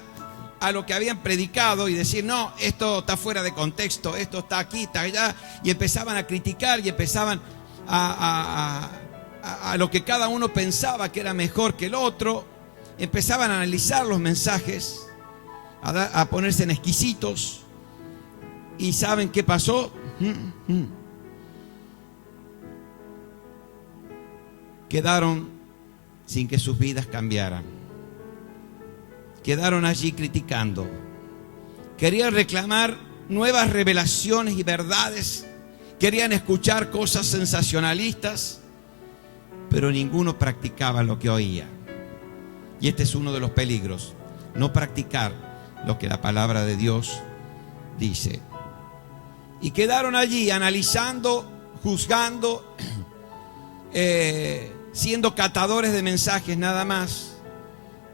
a lo que habían predicado y decir, no, esto está fuera de contexto, esto está aquí, está allá. Y empezaban a criticar y empezaban a lo que cada uno pensaba que era mejor que el otro. Empezaban a analizar los mensajes, a ponerse en exquisitos. ¿Y saben qué pasó? Quedaron sin que sus vidas cambiaran. Quedaron allí criticando. Querían reclamar nuevas revelaciones y verdades. Querían escuchar cosas sensacionalistas, pero ninguno practicaba lo que oía. Y este es uno de los peligros, no practicar lo que la palabra de Dios dice. Y quedaron allí analizando, juzgando, siendo catadores de mensajes nada más.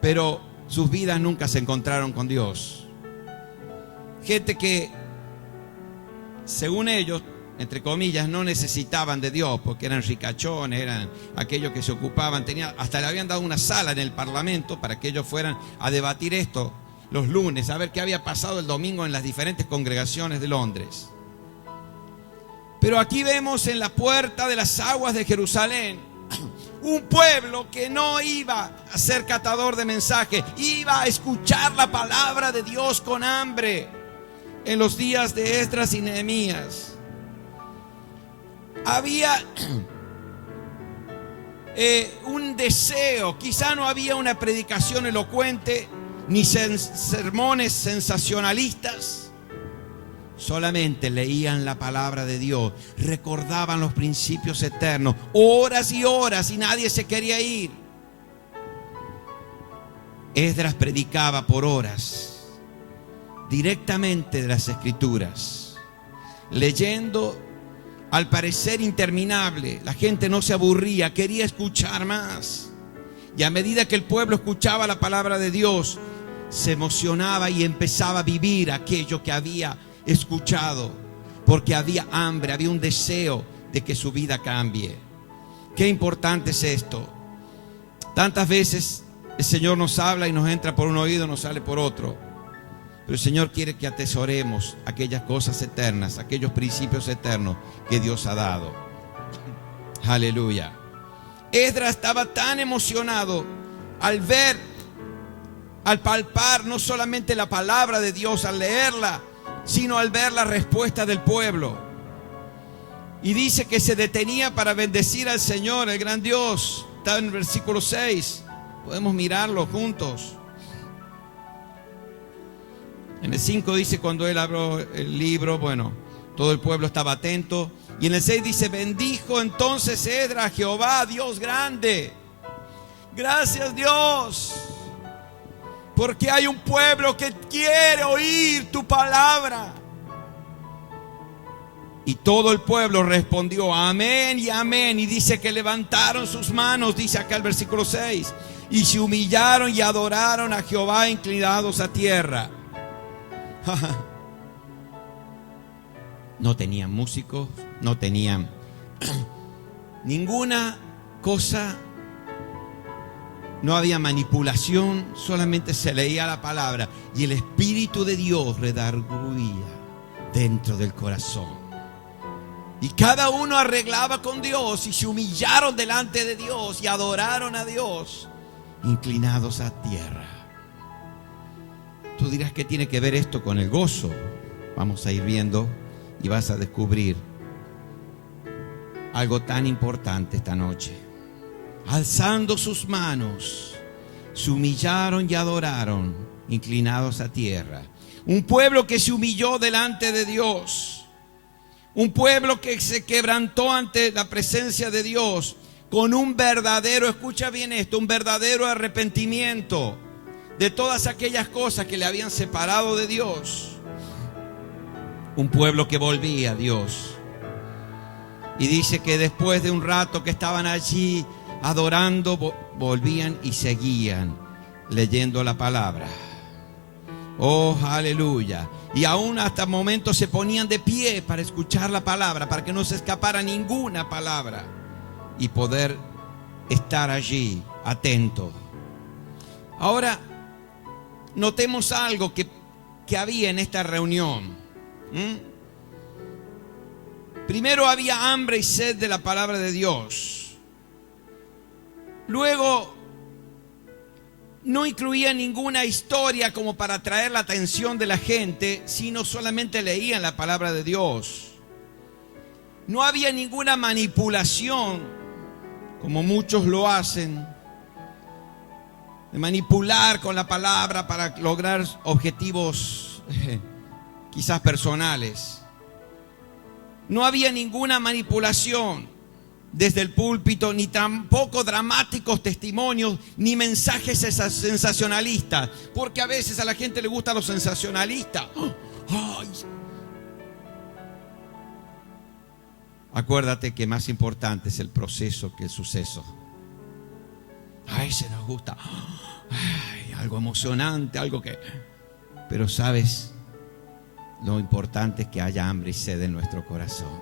Pero sus vidas nunca se encontraron con Dios. Gente que, según ellos, entre comillas, no necesitaban de Dios porque eran ricachones, eran aquellos que se ocupaban, hasta le habían dado una sala en el Parlamento para que ellos fueran a debatir esto los lunes, a ver qué había pasado el domingo en las diferentes congregaciones de Londres. Pero aquí vemos en la puerta de las aguas de Jerusalén un pueblo que no iba a ser catador de mensajes, iba a escuchar la palabra de Dios con hambre en los días de Esdras y Nehemías. Había un deseo, quizá no había una predicación elocuente ni sermones sensacionalistas. Solamente leían la palabra de Dios, recordaban los principios eternos, horas y horas, y nadie se quería ir. Esdras predicaba por horas, directamente de las Escrituras, leyendo al parecer interminable. La gente no se aburría, quería escuchar más. Y a medida que el pueblo escuchaba la palabra de Dios, se emocionaba y empezaba a vivir aquello que había escuchado, porque había hambre, había un deseo de que su vida cambie. Qué importante es esto. Tantas veces el Señor nos habla y nos entra por un oído, nos sale por otro. Pero el Señor quiere que atesoremos aquellas cosas eternas, aquellos principios eternos que Dios ha dado. Aleluya. Esdras estaba tan emocionado al ver, al palpar no solamente la palabra de Dios, al leerla, sino al ver la respuesta del pueblo. Y dice que se detenía para bendecir al Señor, el gran Dios. Está en el versículo 6. Podemos mirarlo juntos. En el 5 dice, cuando él abrió el libro, bueno, todo el pueblo estaba atento. Y en el 6 dice, bendijo entonces Esdras a Jehová, Dios grande. Gracias, Dios, porque hay un pueblo que quiere oír tu palabra. Y todo el pueblo respondió amén y amén. Y dice que levantaron sus manos, dice acá el versículo 6, y se humillaron y adoraron a Jehová inclinados a tierra. No tenían músicos, no tenían ninguna cosa, no había manipulación, solamente se leía la palabra y el Espíritu de Dios redarguía dentro del corazón. Y cada uno arreglaba con Dios y se humillaron delante de Dios y adoraron a Dios inclinados a tierra. Tú dirás, ¿qué tiene que ver esto con el gozo? Vamos a ir viendo y vas a descubrir algo tan importante esta noche. Alzando sus manos, se humillaron y adoraron, inclinados a tierra. Un pueblo que se humilló delante de Dios. Un pueblo que se quebrantó ante la presencia de Dios con un verdadero, escucha bien esto, un verdadero arrepentimiento de todas aquellas cosas que le habían separado de Dios. Un pueblo que volvía a Dios. Y dice que después de un rato que estaban allí adorando, volvían y seguían leyendo la palabra. Oh, aleluya. Y aún hasta momentos se ponían de pie para escuchar la palabra, para que no se escapara ninguna palabra y poder estar allí atento. Ahora, notemos algo que había en esta reunión. Primero había hambre y sed de la palabra de Dios. Luego no incluía ninguna historia como para atraer la atención de la gente, sino solamente leían la palabra de Dios. No había ninguna manipulación, como muchos lo hacen, de manipular con la palabra para lograr objetivos quizás personales. No había ninguna manipulación desde el púlpito, ni tampoco dramáticos testimonios, ni mensajes sensacionalistas, porque a veces a la gente le gusta lo sensacionalista. ¡Ay! acuérdate que más importante es el proceso que el suceso. Ay, se nos gusta. Ay, algo emocionante, algo que... Pero sabes, lo importante es que haya hambre y sed en nuestro corazón.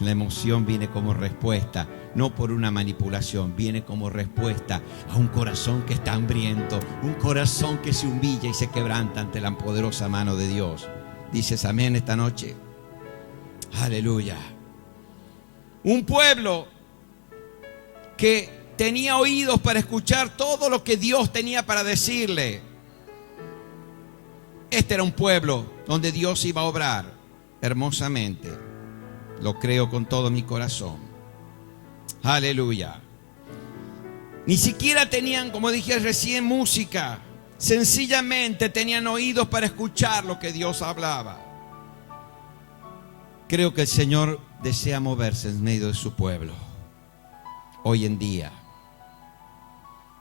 La emoción viene como respuesta, no por una manipulación, viene como respuesta a un corazón que está hambriento, un corazón que se humilla y se quebranta ante la poderosa mano de Dios. ¿Dices amén esta noche? Aleluya. Un pueblo que tenía oídos para escuchar todo lo que Dios tenía para decirle. Este era un pueblo donde Dios iba a obrar hermosamente. Lo creo con todo mi corazón. Aleluya. Ni siquiera tenían, como dije recién, música. Sencillamente tenían oídos para escuchar lo que Dios hablaba. Creo que el Señor desea moverse en medio de su pueblo hoy en día.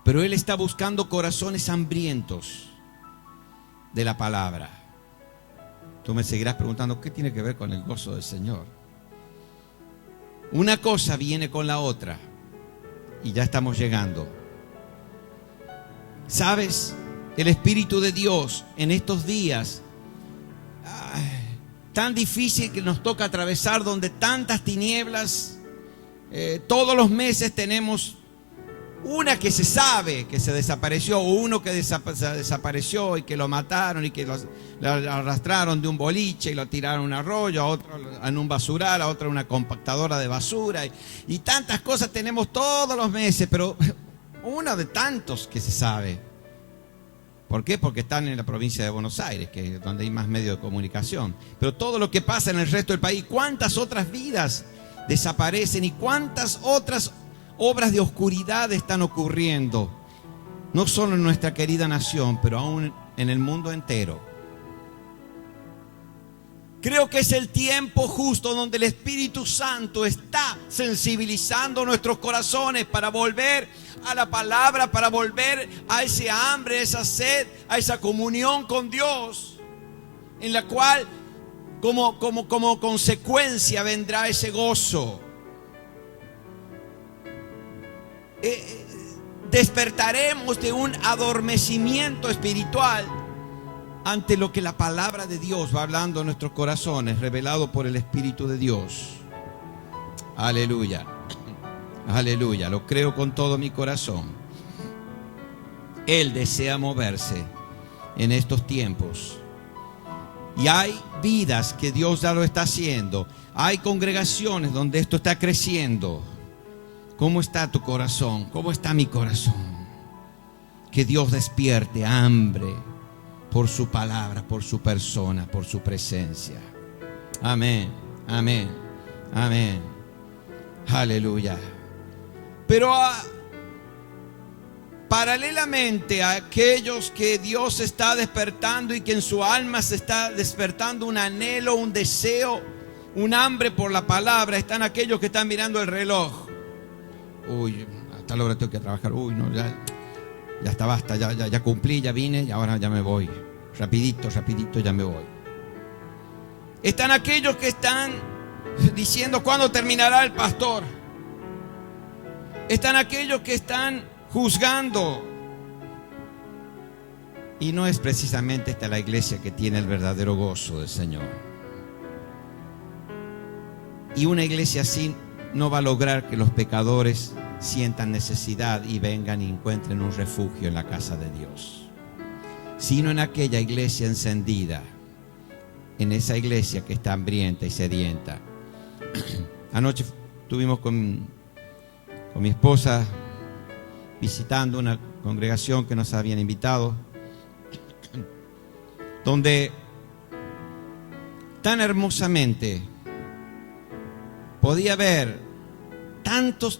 Pero Él está buscando corazones hambrientos de la palabra. Tú me seguirás preguntando, ¿qué tiene que ver con el gozo del Señor? Una cosa viene con la otra y ya estamos llegando. ¿Sabes? El Espíritu de Dios en estos días tan difícil que nos toca atravesar, donde tantas tinieblas, todos los meses tenemos una que se sabe que se desapareció, o uno que desapareció y que lo mataron y que lo arrastraron de un boliche y lo tiraron a un arroyo, a otro en un basural, a otro en una compactadora de basura, y tantas cosas tenemos todos los meses, pero uno de tantos que se sabe. ¿Por qué? Porque están en la provincia de Buenos Aires, que es donde hay más medios de comunicación. Pero todo lo que pasa en el resto del país, ¿cuántas otras vidas desaparecen y cuántas otras obras de oscuridad están ocurriendo? No solo en nuestra querida nación, pero aún en el mundo entero. Creo que es el tiempo justo donde el Espíritu Santo está sensibilizando nuestros corazones para volver a la palabra, para volver a ese hambre, a esa sed, a esa comunión con Dios, en la cual como consecuencia vendrá ese gozo. Despertaremos de un adormecimiento espiritual ante lo que la palabra de Dios va hablando en nuestros corazones, revelado por el Espíritu de Dios. Aleluya. Aleluya. Lo creo con todo mi corazón. Él desea moverse en estos tiempos. Y hay vidas que Dios ya lo está haciendo. Hay congregaciones donde esto está creciendo. ¿Cómo está tu corazón? ¿Cómo está mi corazón? Que Dios despierte hambre por su palabra, por su persona, por su presencia. Amén, amén, amén. Aleluya. Pero paralelamente a aquellos que Dios está despertando y que en su alma se está despertando un anhelo, un deseo, un hambre por la palabra, están aquellos que están mirando el reloj. Uy, hasta la hora tengo que trabajar. Uy, no, ya está, basta, ya cumplí, ya vine y ahora ya me voy. Rapidito ya me voy. Están aquellos que están diciendo ¿cuándo terminará el pastor? Están aquellos que están juzgando. Y no es precisamente esta la iglesia que tiene el verdadero gozo del Señor. Y una iglesia así no va a lograr que los pecadores sientan necesidad y vengan y encuentren un refugio en la casa de Dios, sino en aquella iglesia encendida, en esa iglesia que está hambrienta y sedienta. Anoche estuvimos con mi esposa visitando una congregación que nos habían invitado, donde tan hermosamente podía ver tantos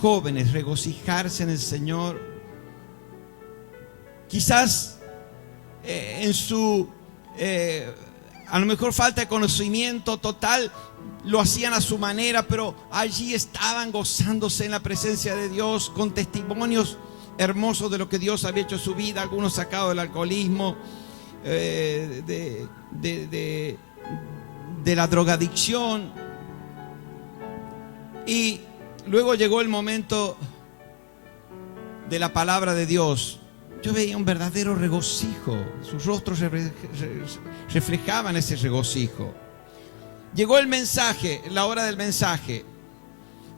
jóvenes regocijarse en el Señor. Quizás en su a lo mejor falta de conocimiento total lo hacían a su manera, pero allí estaban gozándose en la presencia de Dios, con testimonios hermosos de lo que Dios había hecho en su vida, algunos sacados del alcoholismo, de la drogadicción, Y luego llegó el momento de la palabra de Dios. Yo veía un verdadero regocijo. Sus rostros reflejaban ese regocijo. Llegó el mensaje, la hora del mensaje.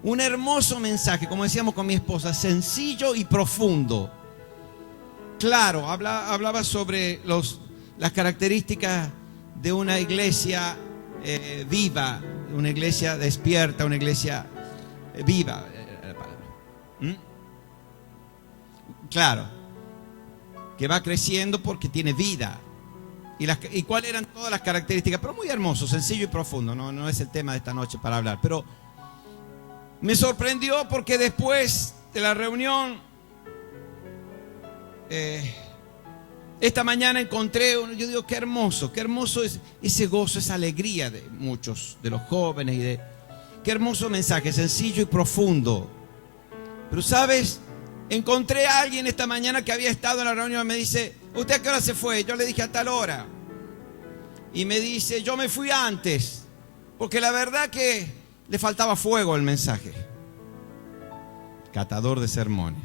Un hermoso mensaje, como decíamos con mi esposa, sencillo y profundo. Claro, hablaba sobre las características de una iglesia viva, una iglesia despierta, una iglesia viva. Claro, que va creciendo porque tiene vida. ¿Y cuáles eran todas las características? Pero muy hermoso, sencillo y profundo. No es el tema de esta noche para hablar. Pero me sorprendió porque después de la reunión, esta mañana encontré, yo digo, qué hermoso es ese gozo, esa alegría de muchos, de los jóvenes. Qué hermoso mensaje, sencillo y profundo. Pero ¿sabes? Encontré a alguien esta mañana que había estado en la reunión y me dice, ¿usted a qué hora se fue? Yo le dije a tal hora. Y me dice, yo me fui antes, porque la verdad que le faltaba fuego al mensaje. Catador de sermones.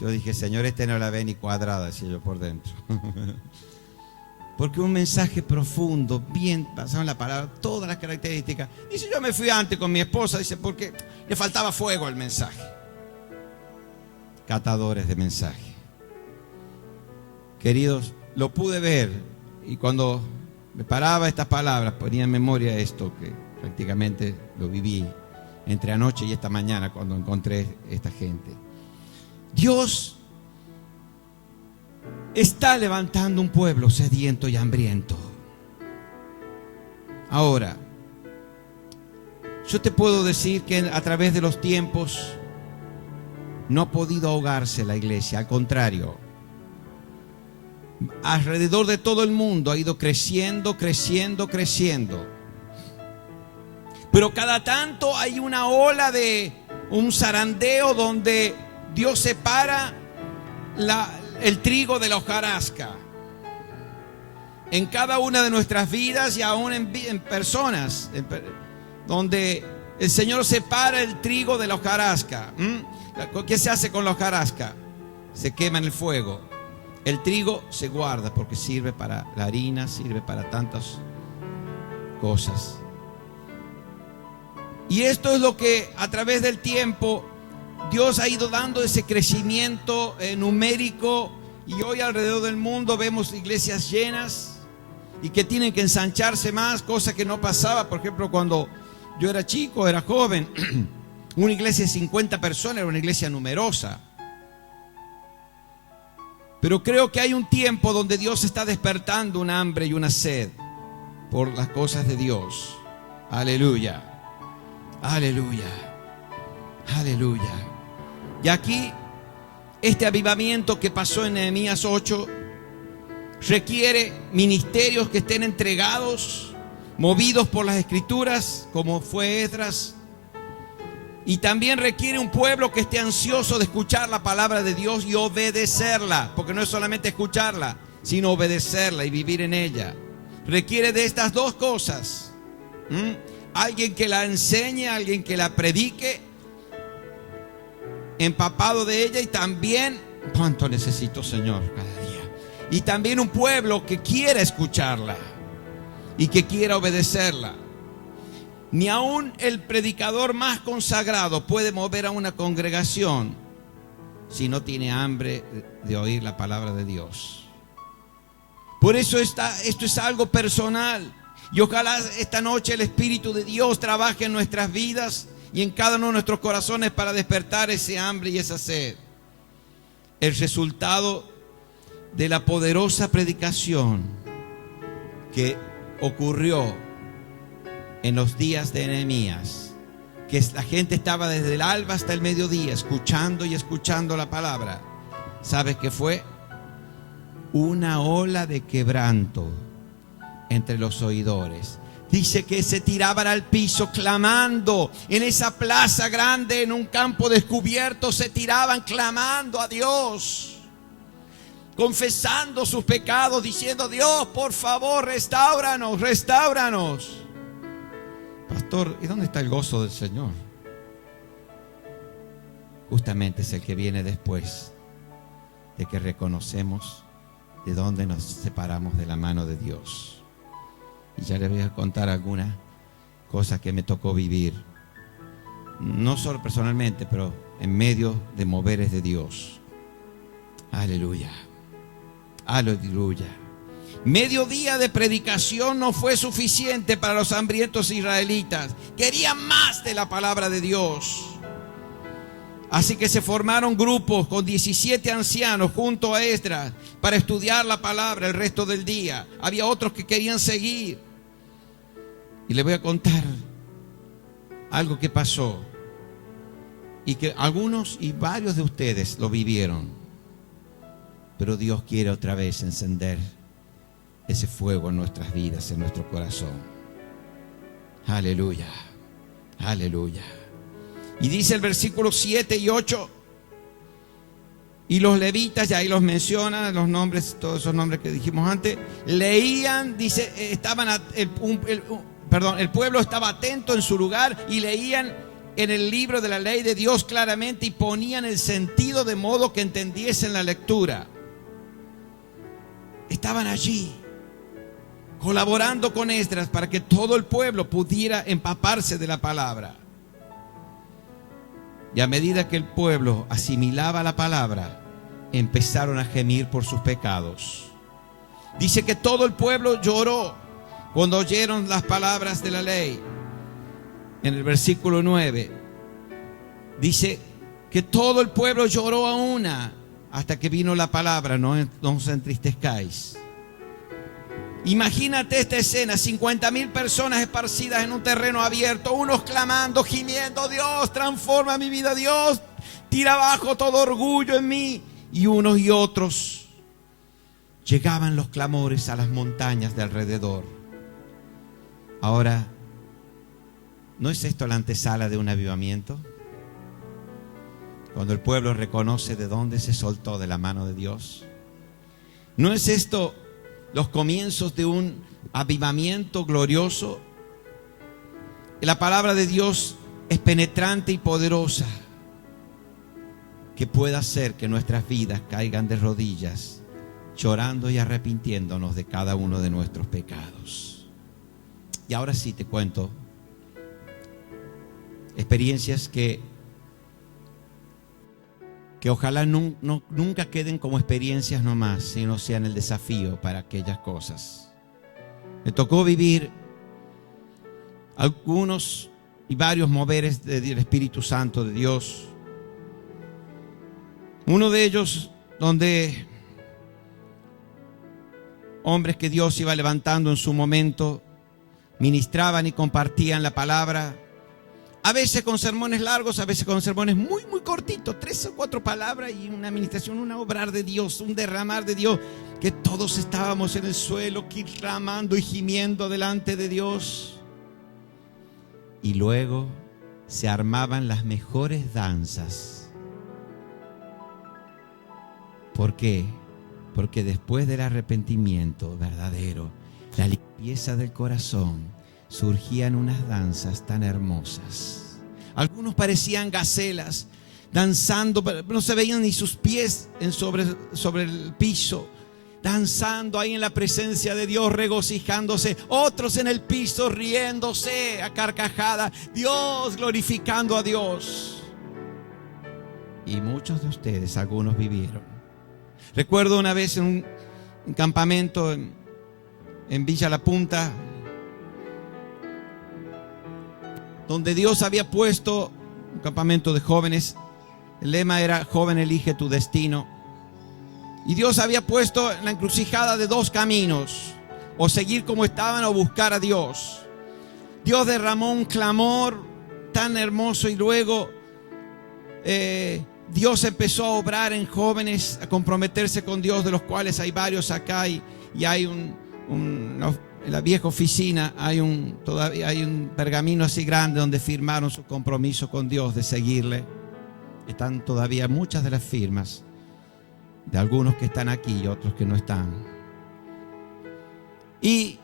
Yo dije, Señor, este no la ve ni cuadrada, decía yo por dentro. Porque un mensaje profundo, bien basado en la palabra, todas las características. Dice, yo me fui antes con mi esposa, dice, porque le faltaba fuego al mensaje. Catadores de mensaje. Queridos, lo pude ver y cuando me paraba estas palabras ponía en memoria esto que prácticamente lo viví entre anoche y esta mañana cuando encontré esta gente. Dios está levantando un pueblo sediento y hambriento. Ahora, yo te puedo decir que a través de los tiempos no ha podido ahogarse la iglesia, al contrario, alrededor de todo el mundo ha ido creciendo. Pero cada tanto hay una ola de un zarandeo donde Dios separa el trigo de la hojarasca. En cada una de nuestras vidas y aún en personas, donde el Señor separa el trigo de la hojarasca. ¿Qué se hace con la hojarasca? Se quema en el fuego. El trigo se guarda porque sirve para la harina, sirve para tantas cosas. Y esto es lo que a través del tiempo Dios ha ido dando ese crecimiento numérico. Y hoy alrededor del mundo vemos iglesias llenas y que tienen que ensancharse más, cosa que no pasaba, por ejemplo, cuando yo era chico, era joven. Una iglesia de 50 personas era una iglesia numerosa. Pero creo que hay un tiempo donde Dios está despertando un hambre y una sed por las cosas de Dios. Aleluya, aleluya, aleluya. Y aquí, este avivamiento que pasó en Nehemías 8 requiere ministerios que estén entregados, movidos por las escrituras, como fue Esdras. Y también requiere un pueblo que esté ansioso de escuchar la palabra de Dios y obedecerla, porque no es solamente escucharla, sino obedecerla y vivir en ella. Requiere de estas dos cosas. Alguien que la enseñe, alguien que la predique, empapado de ella, y también, ¿cuánto necesito, Señor, cada día? Y también un pueblo que quiera escucharla y que quiera obedecerla. Ni aún el predicador más consagrado puede mover a una congregación si no tiene hambre de oír la palabra de Dios. Por eso esto es algo personal. Y ojalá esta noche el Espíritu de Dios trabaje en nuestras vidas y en cada uno de nuestros corazones para despertar ese hambre y esa sed. El resultado de la poderosa predicación que ocurrió en los días de Nehemías, que la gente estaba desde el alba hasta el mediodía escuchando y escuchando la palabra. ¿Sabes qué fue? Una ola de quebranto entre los oidores. Dice que se tiraban al piso clamando en esa plaza grande, en un campo descubierto, se tiraban clamando a Dios, confesando sus pecados, diciendo: Dios, por favor, restáuranos. Pastor, ¿y dónde está el gozo del Señor? Justamente es el que viene después de que reconocemos de dónde nos separamos de la mano de Dios. Y ya les voy a contar algunas cosas que me tocó vivir, no solo personalmente, pero en medio de moveres de Dios. Aleluya, aleluya. Medio día de predicación no fue suficiente para los hambrientos israelitas. Querían más de la palabra de Dios. Así que se formaron grupos con 17 ancianos junto a Esdras para estudiar la palabra el resto del día. Había otros que querían seguir. Y les voy a contar algo que pasó y que algunos y varios de ustedes lo vivieron. Pero Dios quiere otra vez encender ese fuego en nuestras vidas, en nuestro corazón. Aleluya, aleluya. Y dice el versículo 7 y 8, y los levitas, ya ahí los menciona, los nombres, todos esos nombres que dijimos antes, leían, dice, el pueblo estaba atento en su lugar y leían en el libro de la ley de Dios claramente y ponían el sentido de modo que entendiesen la lectura. Estaban allí colaborando con Esdras para que todo el pueblo pudiera empaparse de la palabra. Y a medida que el pueblo asimilaba la palabra, empezaron a gemir por sus pecados. Dice que todo el pueblo lloró cuando oyeron las palabras de la ley. En el versículo 9 dice que todo el pueblo lloró a una hasta que vino la palabra, no os entristezcáis. Imagínate esta escena, 50,000 personas esparcidas en un terreno abierto, unos clamando, gimiendo, Dios, transforma mi vida, Dios, tira abajo todo orgullo en mí. Y unos y otros llegaban los clamores a las montañas de alrededor. Ahora, ¿no es esto la antesala de un avivamiento? Cuando el pueblo reconoce de dónde se soltó de la mano de Dios. ¿No es esto los comienzos de un avivamiento glorioso? La palabra de Dios es penetrante y poderosa, que pueda hacer que nuestras vidas caigan de rodillas, llorando y arrepintiéndonos de cada uno de nuestros pecados. Y ahora sí te cuento experiencias que ojalá nunca queden como experiencias nomás, sino sean el desafío para aquellas cosas. Me tocó vivir algunos y varios moveres del Espíritu Santo de Dios. Uno de ellos donde hombres que Dios iba levantando en su momento ministraban y compartían la palabra. A veces con sermones largos, a veces con sermones muy, muy cortitos, 3 o 4 palabras y una administración, un obrar de Dios, un derramar de Dios, que todos estábamos en el suelo, clamando y gimiendo delante de Dios. Y luego se armaban las mejores danzas. ¿Por qué? Porque después del arrepentimiento verdadero, la limpieza del corazón, surgían unas danzas tan hermosas. Algunos parecían gacelas danzando, pero no se veían ni sus pies sobre el piso, danzando ahí en la presencia de Dios, regocijándose. Otros en el piso riéndose a carcajada, Dios, glorificando a Dios. Y muchos de ustedes, algunos vivieron. Recuerdo una vez en un campamento en Villa La Punta, donde Dios había puesto un campamento de jóvenes. El lema era: joven, elige tu destino. Y Dios había puesto en la encrucijada de 2 caminos: o seguir como estaban o buscar a Dios. Dios derramó un clamor tan hermoso y luego Dios empezó a obrar en jóvenes, a comprometerse con Dios, de los cuales hay varios acá, y hay en la vieja oficina todavía hay un pergamino así grande donde firmaron su compromiso con Dios de seguirle. Están todavía muchas de las firmas de algunos que están aquí y otros que no están. Y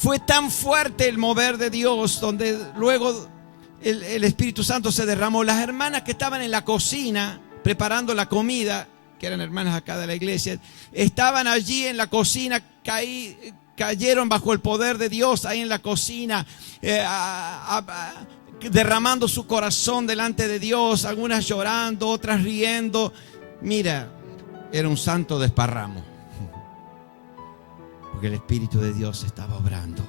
Fue tan fuerte el mover de Dios, donde luego el Espíritu Santo se derramó. Las hermanas que estaban en la cocina preparando la comida, que eran hermanas acá de la iglesia, estaban allí en la cocina, cayeron bajo el poder de Dios ahí en la cocina, derramando su corazón delante de Dios, algunas llorando, otras riendo. Mira, era un santo desparramo, porque el Espíritu de Dios estaba obrando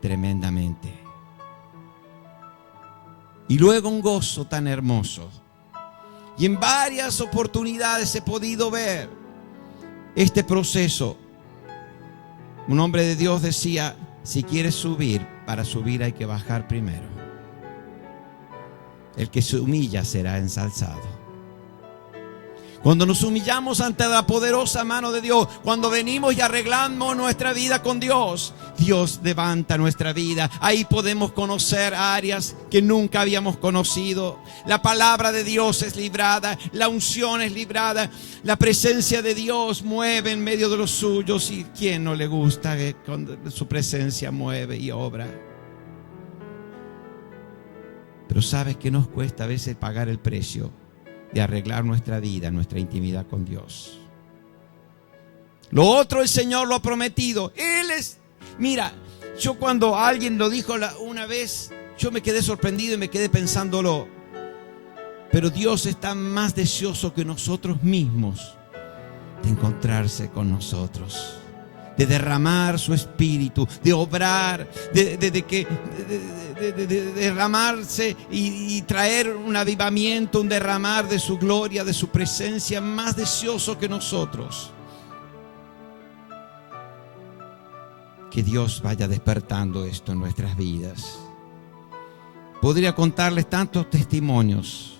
tremendamente. Y luego un gozo tan hermoso. Y en varias oportunidades he podido ver este proceso. Un hombre de Dios decía: si quieres subir, para subir hay que bajar primero. El que se humilla será ensalzado. Cuando nos humillamos ante la poderosa mano de Dios, cuando venimos y arreglamos nuestra vida con Dios, Dios levanta nuestra vida. Ahí podemos conocer áreas que nunca habíamos conocido. La palabra de Dios es librada, la unción es librada, la presencia de Dios mueve en medio de los suyos. ¿Y quién no le gusta que cuando su presencia mueve y obra? Pero ¿sabes qué nos cuesta a veces pagar el precio de arreglar nuestra vida, nuestra intimidad con Dios? Lo otro el Señor lo ha prometido. Mira, yo cuando alguien lo dijo una vez, yo me quedé sorprendido y me quedé pensándolo. Pero Dios está más deseoso que nosotros mismos de encontrarse con nosotros, de derramar su espíritu, de obrar, de derramarse y traer un avivamiento, un derramar de su gloria, de su presencia, más deseoso que nosotros. Que Dios vaya despertando esto en nuestras vidas. Podría contarles tantos testimonios,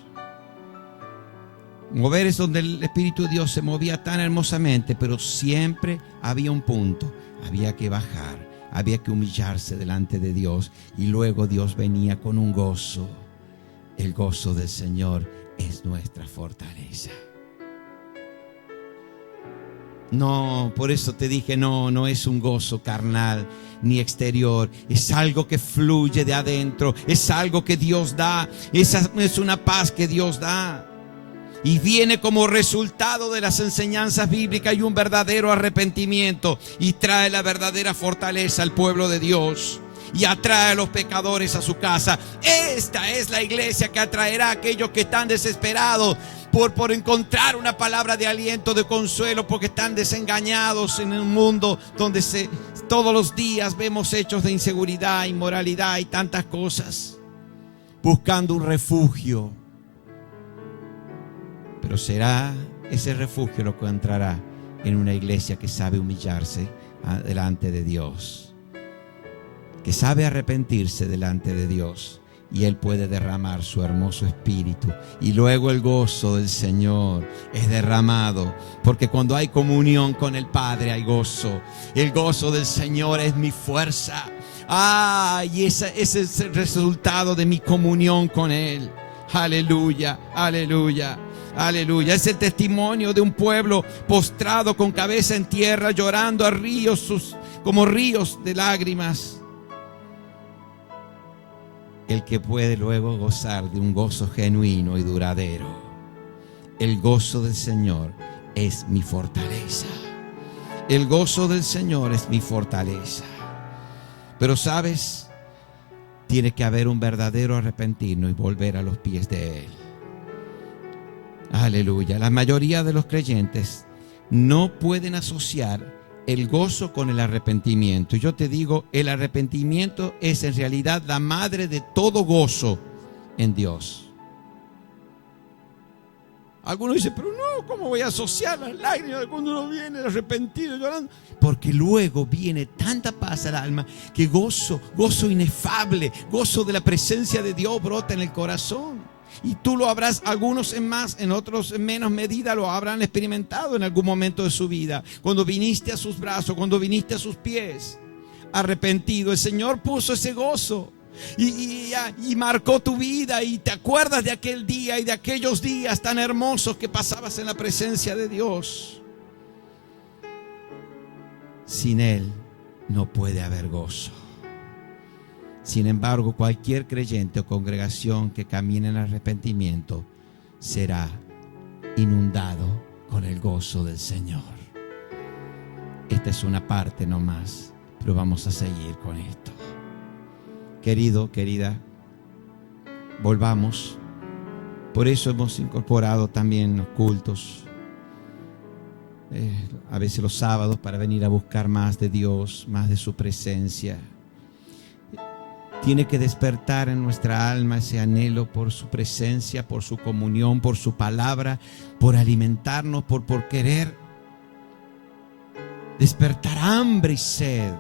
moveres donde el Espíritu de Dios se movía tan hermosamente, pero siempre había un punto: había que bajar, había que humillarse delante de Dios, y luego Dios venía con un gozo. El gozo del Señor es nuestra fortaleza. No, por eso te dije, no es un gozo carnal ni exterior. Es algo que fluye de adentro, es algo que Dios da, es una paz que Dios da. Y viene como resultado de las enseñanzas bíblicas y un verdadero arrepentimiento, y trae la verdadera fortaleza al pueblo de Dios y atrae a los pecadores a su casa. Esta es la iglesia que atraerá a aquellos que están desesperados por encontrar una palabra de aliento, de consuelo, porque están desengañados en un mundo donde todos los días vemos hechos de inseguridad, inmoralidad y tantas cosas, buscando un refugio. Pero será ese refugio lo que entrará en una iglesia que sabe humillarse delante de Dios, que sabe arrepentirse delante de Dios, y Él puede derramar su hermoso espíritu. Y luego el gozo del Señor es derramado, porque cuando hay comunión con el Padre hay gozo. El gozo del Señor es mi fuerza. Y ese es el resultado de mi comunión con Él. Aleluya, aleluya. Aleluya, es el testimonio de un pueblo postrado con cabeza en tierra, llorando a ríos, como ríos de lágrimas. El que puede luego gozar de un gozo genuino y duradero. El gozo del Señor es mi fortaleza. El gozo del Señor es mi fortaleza. Pero ¿sabes? Tiene que haber un verdadero arrepentirnos y volver a los pies de Él. Aleluya. La mayoría de los creyentes no pueden asociar el gozo con el arrepentimiento. Y yo te digo, el arrepentimiento es en realidad la madre de todo gozo en Dios. Algunos dicen, pero no, ¿cómo voy a asociar las lágrimas cuando uno viene arrepentido, llorando? Porque luego viene tanta paz al alma que gozo inefable, gozo de la presencia de Dios brota en el corazón. Y tú lo habrás, algunos en más, en otros en menos medida, lo habrán experimentado en algún momento de su vida. Cuando viniste a sus brazos, cuando viniste a sus pies, arrepentido, el Señor puso ese gozo y marcó tu vida, y te acuerdas de aquel día y de aquellos días tan hermosos que pasabas en la presencia de Dios. Sin Él no puede haber gozo. Sin embargo, cualquier creyente o congregación que camine en arrepentimiento será inundado con el gozo del Señor. Esta es una parte nomás, pero vamos a seguir con esto. Querido, querida, volvamos. Por eso hemos incorporado también los cultos, a veces los sábados, para venir a buscar más de Dios, más de su presencia. Tiene que despertar en nuestra alma ese anhelo por su presencia, por su comunión, por su palabra, por alimentarnos, por querer despertar hambre y sed.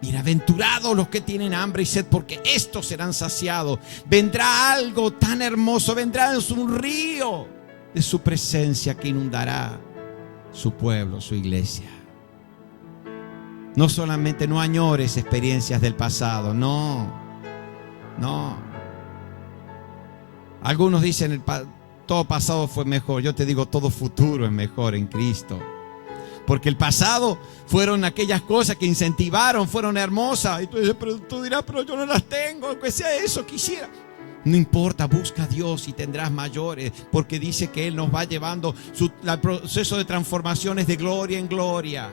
Bienaventurados los que tienen hambre y sed, porque estos serán saciados. Vendrá algo tan hermoso, vendrá un río de su presencia que inundará su pueblo, su iglesia. No solamente no añores experiencias del pasado, no. Algunos dicen todo pasado fue mejor. Yo te digo, todo futuro es mejor en Cristo. Porque el pasado fueron aquellas cosas que incentivaron, fueron hermosas. Y tú dirás, pero yo no las tengo, aunque sea eso, quisiera. No importa, busca a Dios y tendrás mayores. Porque dice que Él nos va llevando el proceso de transformaciones de gloria en gloria.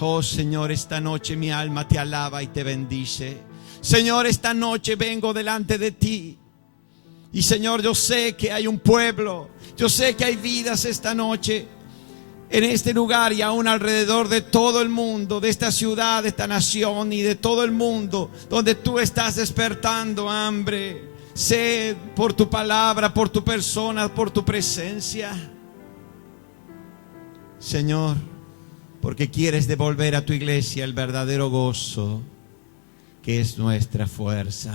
Oh Señor, esta noche mi alma te alaba y te bendice. Señor, esta noche vengo delante de ti. Y Señor, yo sé que hay un pueblo, yo sé que hay vidas esta noche en este lugar y aún alrededor de todo el mundo, de esta ciudad, de esta nación y de todo el mundo, donde tú estás despertando hambre, sed por tu palabra, por tu persona, por tu presencia. Señor, porque quieres devolver a tu iglesia el verdadero gozo, que es nuestra fuerza,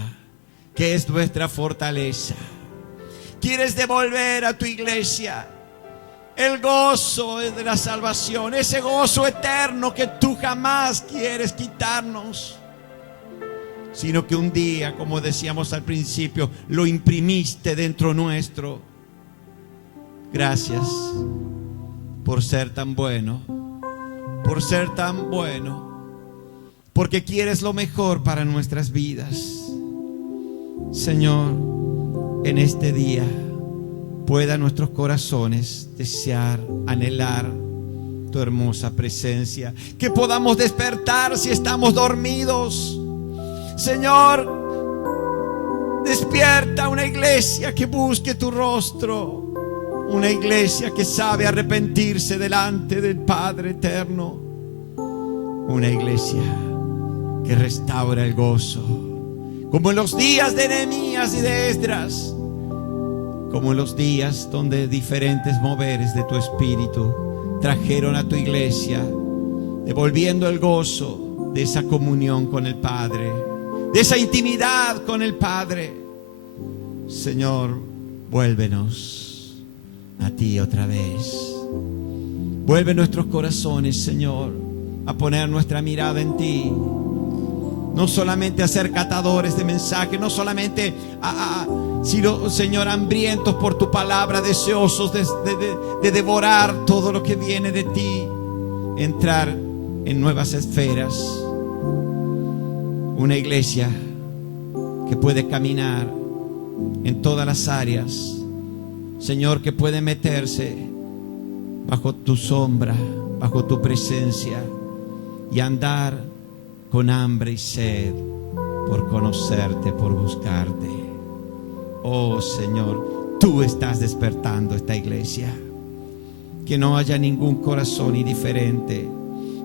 que es nuestra fortaleza. Quieres devolver a tu iglesia el gozo de la salvación, ese gozo eterno que tú jamás quieres quitarnos, sino que un día, como decíamos al principio, lo imprimiste dentro nuestro. Gracias por ser tan bueno, por ser tan bueno, porque quieres lo mejor para nuestras vidas. Señor, en este día pueda nuestros corazones desear, anhelar tu hermosa presencia, que podamos despertar si estamos dormidos. Señor, despierta una iglesia que busque tu rostro, una iglesia que sabe arrepentirse delante del Padre eterno, una iglesia que restaura el gozo, como en los días de Nehemías y de Esdras, como en los días donde diferentes moveres de tu espíritu trajeron a tu iglesia, devolviendo el gozo de esa comunión con el Padre, de esa intimidad con el Padre. Señor, vuélvenos a ti otra vez. Vuelve nuestros corazones, Señor, a poner nuestra mirada en ti. No solamente a ser catadores de mensajes, no solamente sino, Señor, hambrientos por tu palabra, deseosos de devorar todo lo que viene de ti, entrar en nuevas esferas. Una iglesia que puede caminar en todas las áreas, Señor, que puede meterse bajo tu sombra, bajo tu presencia, y andar con hambre y sed por conocerte, por buscarte. Oh Señor, tú estás despertando esta iglesia. Que no haya ningún corazón indiferente.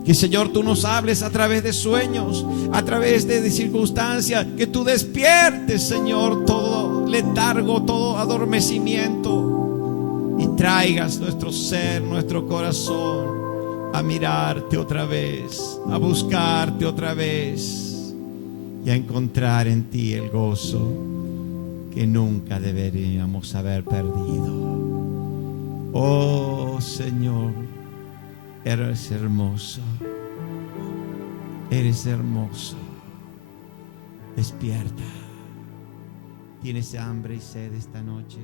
Que, Señor, tú nos hables a través de sueños, a través de circunstancias. Que tú despiertes, Señor, todo letargo, todo adormecimiento, y traigas nuestro ser, nuestro corazón a mirarte otra vez, a buscarte otra vez y a encontrar en ti el gozo que nunca deberíamos haber perdido. Oh Señor, eres hermoso, eres hermoso. Despierta. ¿Tienes hambre y sed esta noche?